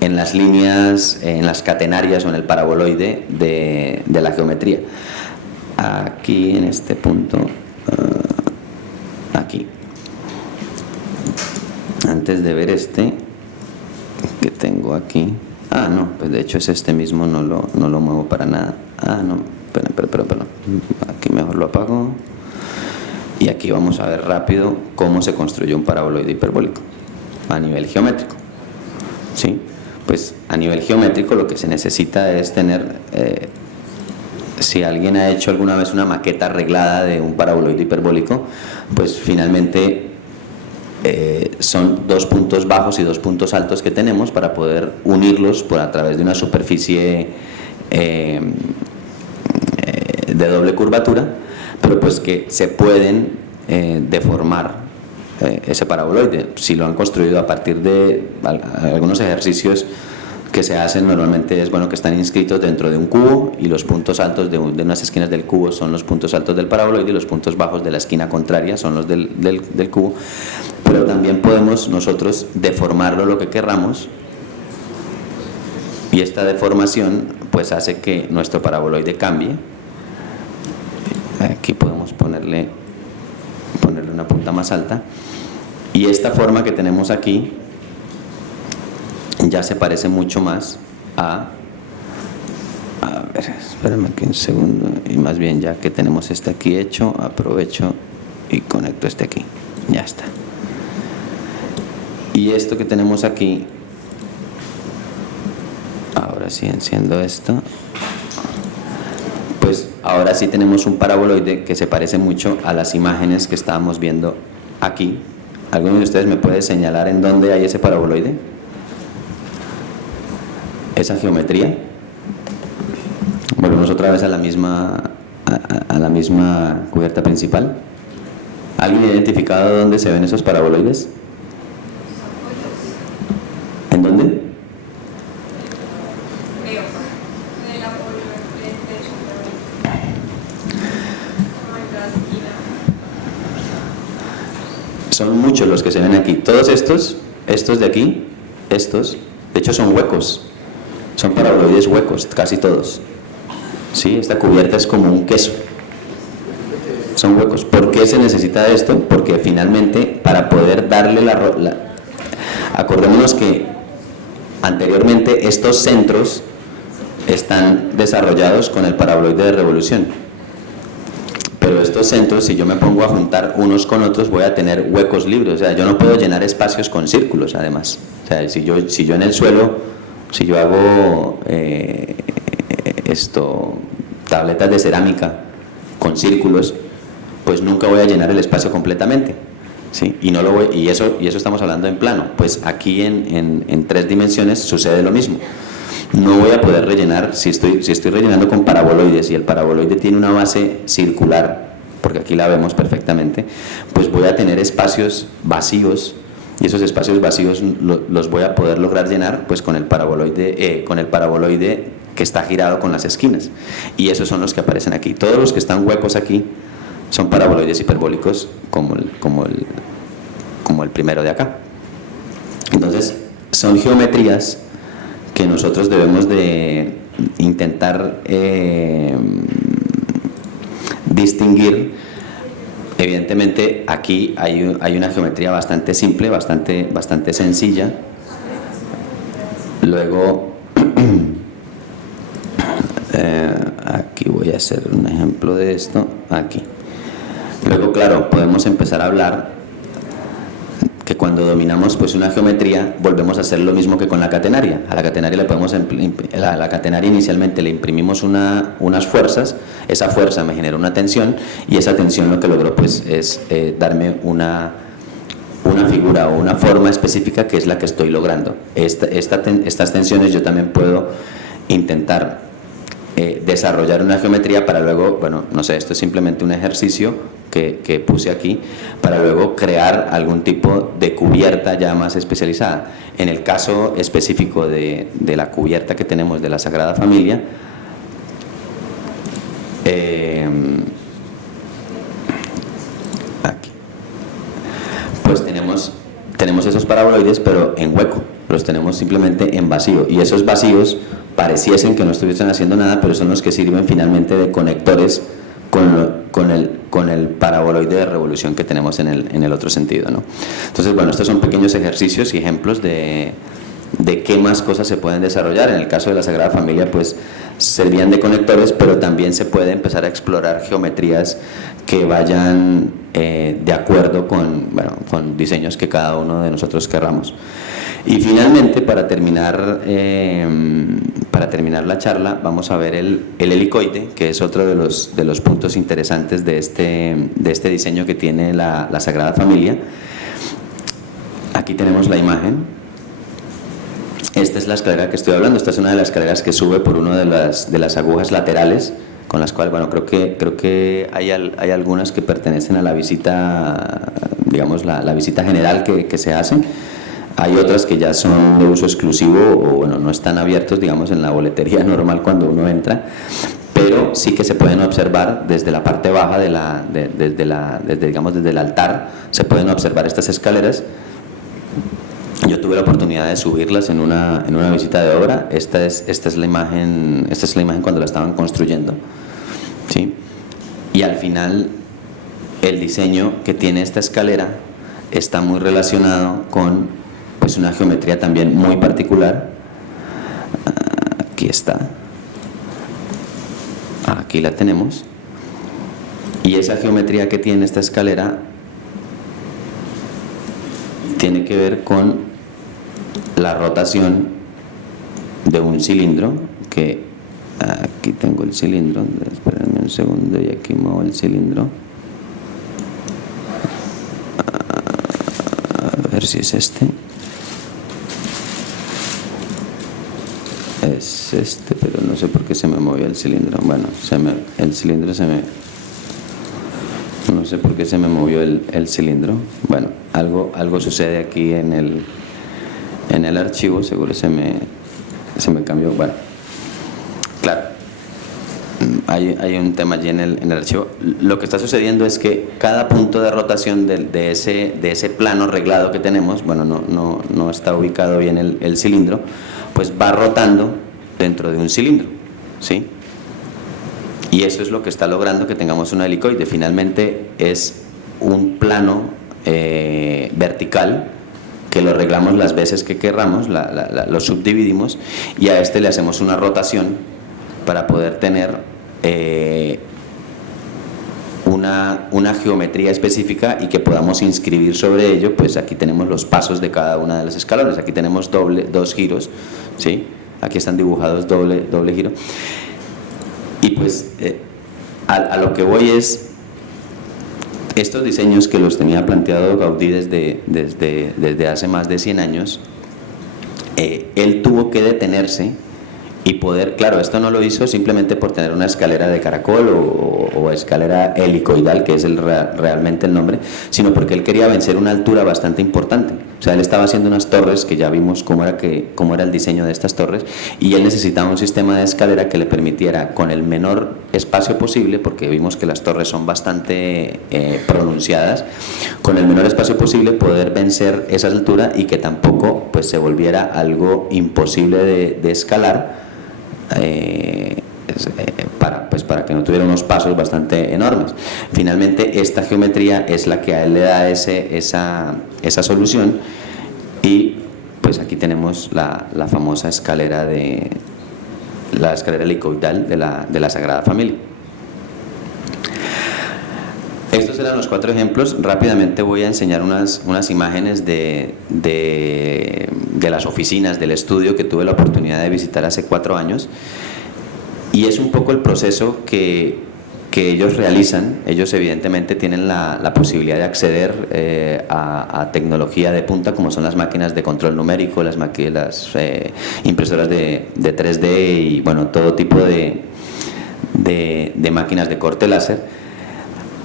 las líneas, en las catenarias o en el paraboloide de la geometría. Aquí en este punto, aquí, antes de ver que tengo aquí, no, pues de hecho es este mismo, no lo muevo para nada. No, perdón, aquí mejor lo apago, y aquí vamos a ver rápido cómo se construyó un paraboloide hiperbólico a nivel geométrico, ¿sí? Pues a nivel geométrico lo que se necesita es tener, si alguien ha hecho alguna vez una maqueta arreglada de un paraboloide hiperbólico, pues finalmente son dos puntos bajos y dos puntos altos que tenemos para poder unirlos a través de una superficie de doble curvatura, pero pues que se pueden deformar ese paraboloide. Si lo han construido a partir de algunos ejercicios que se hacen, normalmente es bueno que están inscritos dentro de un cubo, y los puntos altos de unas esquinas del cubo son los puntos altos del paraboloide, y los puntos bajos de la esquina contraria son los del cubo. Pero también podemos nosotros deformarlo lo que querramos, y esta deformación pues hace que nuestro paraboloide cambie. Aquí podemos ponerle una punta más alta, Y esta forma que tenemos aquí ya se parece mucho más a ver, espérame aquí un segundo, y más bien ya que tenemos este aquí hecho, aprovecho y conecto este aquí, ya está. Y esto que tenemos aquí, ahora sí enciendo esto, pues ahora sí tenemos un paraboloide que se parece mucho a las imágenes que estábamos viendo aquí. ¿Alguno de ustedes me puede señalar en dónde hay ese paraboloide? Esa geometría. Volvemos otra vez a la misma cubierta principal. ¿Alguien ha identificado dónde se ven esos paraboloides? ¿En dónde? Veo, en el apoyo del techo, como en la esquina. Son muchos los que se ven aquí. Todos estos de aquí, de hecho son huecos. Son paraboloides huecos, casi todos. ¿Sí? Esta cubierta es como un queso. Son huecos. ¿Por qué se necesita esto? Porque finalmente, para poder darle acordémonos que anteriormente estos centros están desarrollados con el paraboloide de revolución. Pero estos centros, si yo me pongo a juntar unos con otros, voy a tener huecos libres. O sea, yo no puedo llenar espacios con círculos, además. O sea, si yo en el suelo, si yo hago tabletas de cerámica con círculos, pues nunca voy a llenar el espacio completamente, ¿sí? Y eso estamos hablando en plano. Pues aquí en 3 dimensiones sucede lo mismo. No voy a poder rellenar, si estoy rellenando con paraboloides y el paraboloide tiene una base circular, porque aquí la vemos perfectamente, pues voy a tener espacios vacíos, y esos espacios vacíos los voy a poder lograr llenar pues con el paraboloide que está girado con las esquinas, y esos son los que aparecen aquí. Todos los que están huecos aquí son paraboloides hiperbólicos como el primero de acá. Entonces son geometrías que nosotros debemos de intentar distinguir. Evidentemente aquí hay una geometría bastante simple, bastante sencilla. Luego aquí voy a hacer un ejemplo de esto, aquí. Luego, claro, podemos empezar a hablar que cuando dominamos pues una geometría volvemos a hacer lo mismo que con la catenaria. A la catenaria la catenaria inicialmente le imprimimos unas fuerzas, esa fuerza me genera una tensión y esa tensión lo que logró pues es darme una figura o una forma específica que es la que estoy logrando. Estas tensiones yo también puedo intentar desarrollar una geometría para luego, bueno, no sé, esto es simplemente un ejercicio que puse aquí, para luego crear algún tipo de cubierta ya más especializada. En el caso específico de la cubierta que tenemos de la Sagrada Familia, aquí, pues tenemos esos paraboloides, pero en hueco, los tenemos simplemente en vacío, y esos vacíos pareciesen que no estuviesen haciendo nada, pero son los que sirven finalmente de conectores con el paraboloide de revolución que tenemos en el otro sentido, ¿no? Entonces, bueno, estos son pequeños ejercicios y ejemplos de qué más cosas se pueden desarrollar. En el caso de la Sagrada Familia, pues servían de conectores, pero también se puede empezar a explorar geometrías que vayan de acuerdo con diseños que cada uno de nosotros querramos. Y finalmente, para terminar la charla, vamos a ver el helicoide, que es otro de los puntos interesantes de este diseño que tiene la Sagrada Familia. Aquí tenemos la imagen. Esta es la escalera que estoy hablando. Esta es una de las escaleras que sube por una de las agujas laterales, con las cuales, bueno, creo que hay algunas que pertenecen a la visita, digamos, la visita general que se hace. Hay otras que ya son de uso exclusivo o, bueno, no están abiertos, digamos, en la boletería normal cuando uno entra, pero sí que se pueden observar desde la parte baja desde el altar, se pueden observar estas escaleras. Yo tuve la oportunidad de subirlas en una visita de obra. Esta es la imagen cuando la estaban construyendo, ¿sí? Y al final el diseño que tiene esta escalera está muy relacionado con pues una geometría también muy particular. Aquí está, aquí la tenemos, y esa geometría que tiene esta escalera tiene que ver con la rotación de un cilindro, que aquí tengo el cilindro, espérenme un segundo y aquí muevo el cilindro, a ver si es este. Es este, pero no sé por qué se me movió el cilindro. Bueno, el cilindro no sé por qué se me movió el cilindro. Bueno, algo sucede aquí en el archivo, seguro se me cambió. Bueno, claro, hay un tema allí en el archivo. Lo que está sucediendo es que cada punto de rotación de ese plano reglado que tenemos, bueno, no está ubicado bien el cilindro, pues va rotando dentro de un cilindro, ¿sí? Y eso es lo que está logrando que tengamos una helicoide. Finalmente es un plano vertical que lo reglamos las veces que querramos, lo subdividimos, y a este le hacemos una rotación para poder tener una geometría específica y que podamos inscribir sobre ello. Pues aquí tenemos los pasos de cada una de los escalones. Aquí tenemos dos giros, ¿sí? Aquí están dibujados doble giro. Y pues a lo que voy es, estos diseños que los tenía planteado Gaudí desde hace más de 100 años, él tuvo que detenerse y poder, claro, esto no lo hizo simplemente por tener una escalera de caracol o escalera helicoidal, que es realmente el nombre, sino porque él quería vencer una altura bastante importante. O sea, él estaba haciendo unas torres que ya vimos cómo era el diseño de estas torres, y él necesitaba un sistema de escalera que le permitiera, con el menor espacio posible, porque vimos que las torres son bastante pronunciadas, con el menor espacio posible poder vencer esa altura y que tampoco pues se volviera algo imposible de escalar, para que no tuviera unos pasos bastante enormes. Finalmente esta geometría es la que a él le da esa solución, y pues aquí tenemos la famosa escalera helicoidal de la Sagrada Familia. Estos eran los 4 ejemplos. Rápidamente voy a enseñar unas imágenes de las oficinas del estudio que tuve la oportunidad de visitar hace 4 años, y es un poco el proceso que ellos realizan. Ellos evidentemente tienen la posibilidad de acceder a tecnología de punta, como son las máquinas de control numérico, las impresoras de 3D y bueno, todo tipo de máquinas de corte láser.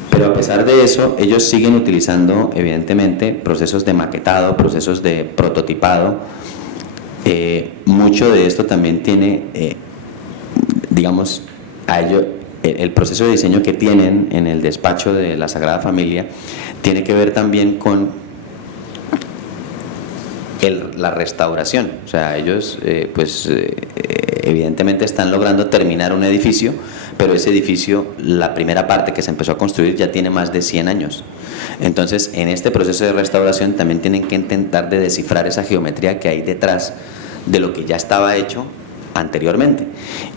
Pero a pesar de eso, ellos siguen utilizando evidentemente procesos de maquetado, procesos de prototipado. Mucho de esto también tiene, digamos, a ello, el proceso de diseño que tienen en el despacho de la Sagrada Familia tiene que ver también con la restauración. O sea, ellos evidentemente están logrando terminar un edificio, pero ese edificio, la primera parte que se empezó a construir ya tiene más de 100 años. Entonces, en este proceso de restauración también tienen que intentar de descifrar esa geometría que hay detrás de lo que ya estaba hecho anteriormente.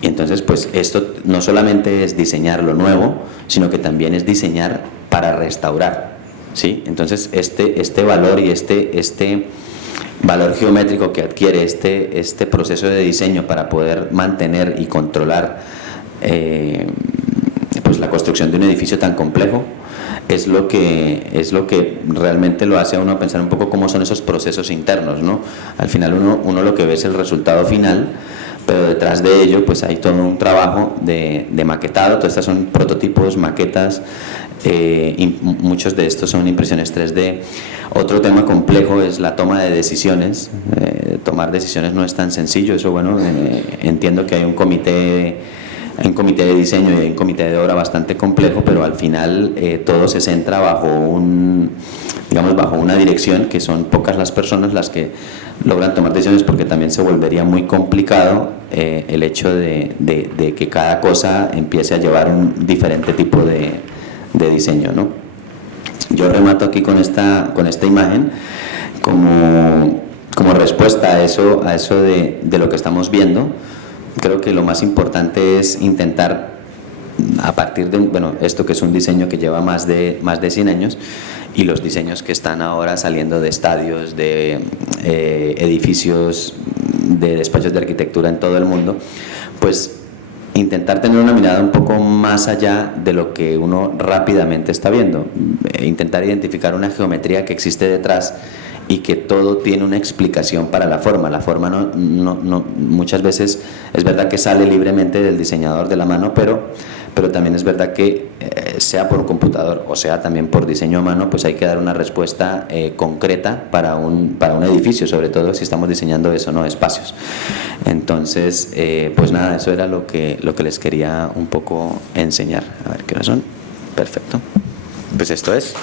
Y entonces, pues esto no solamente es diseñar lo nuevo, sino que también es diseñar para restaurar, ¿sí? Entonces, este valor y este valor geométrico que adquiere este proceso de diseño para poder mantener y controlar pues la construcción de un edificio tan complejo es lo que realmente lo hace a uno pensar un poco cómo son esos procesos internos, ¿no? Al final uno lo que ve es el resultado final, pero detrás de ello pues hay todo un trabajo de maquetado. Todas estas son prototipos, maquetas, y muchos de estos son impresiones 3D. Otro tema complejo es la toma de decisiones. Tomar decisiones no es tan sencillo. Eso, bueno, entiendo que hay un comité de diseño y hay un comité de obra bastante complejo, pero al final todo se centra bajo una dirección, que son pocas las personas las que logran tomar decisiones, porque también se volvería muy complicado el hecho de que cada cosa empiece a llevar un diferente tipo de diseño, ¿no? yo remato aquí con esta imagen como respuesta a eso de lo que estamos viendo. Creo que lo más importante es intentar, a partir de esto que es un diseño que lleva más de 100 años, y los diseños que están ahora saliendo de estadios, de edificios, de despachos de arquitectura en todo el mundo, pues intentar tener una mirada un poco más allá de lo que uno rápidamente está viendo, intentar identificar una geometría que existe detrás y que todo tiene una explicación para la forma. La forma no muchas veces es verdad que sale libremente del diseñador de la mano, pero también es verdad que sea por un computador o sea también por diseño a mano, pues hay que dar una respuesta concreta para un edificio, sobre todo si estamos diseñando eso, no espacios. Entonces, pues nada, eso era lo que les quería un poco enseñar. A ver qué hora son. Perfecto. Pues esto es.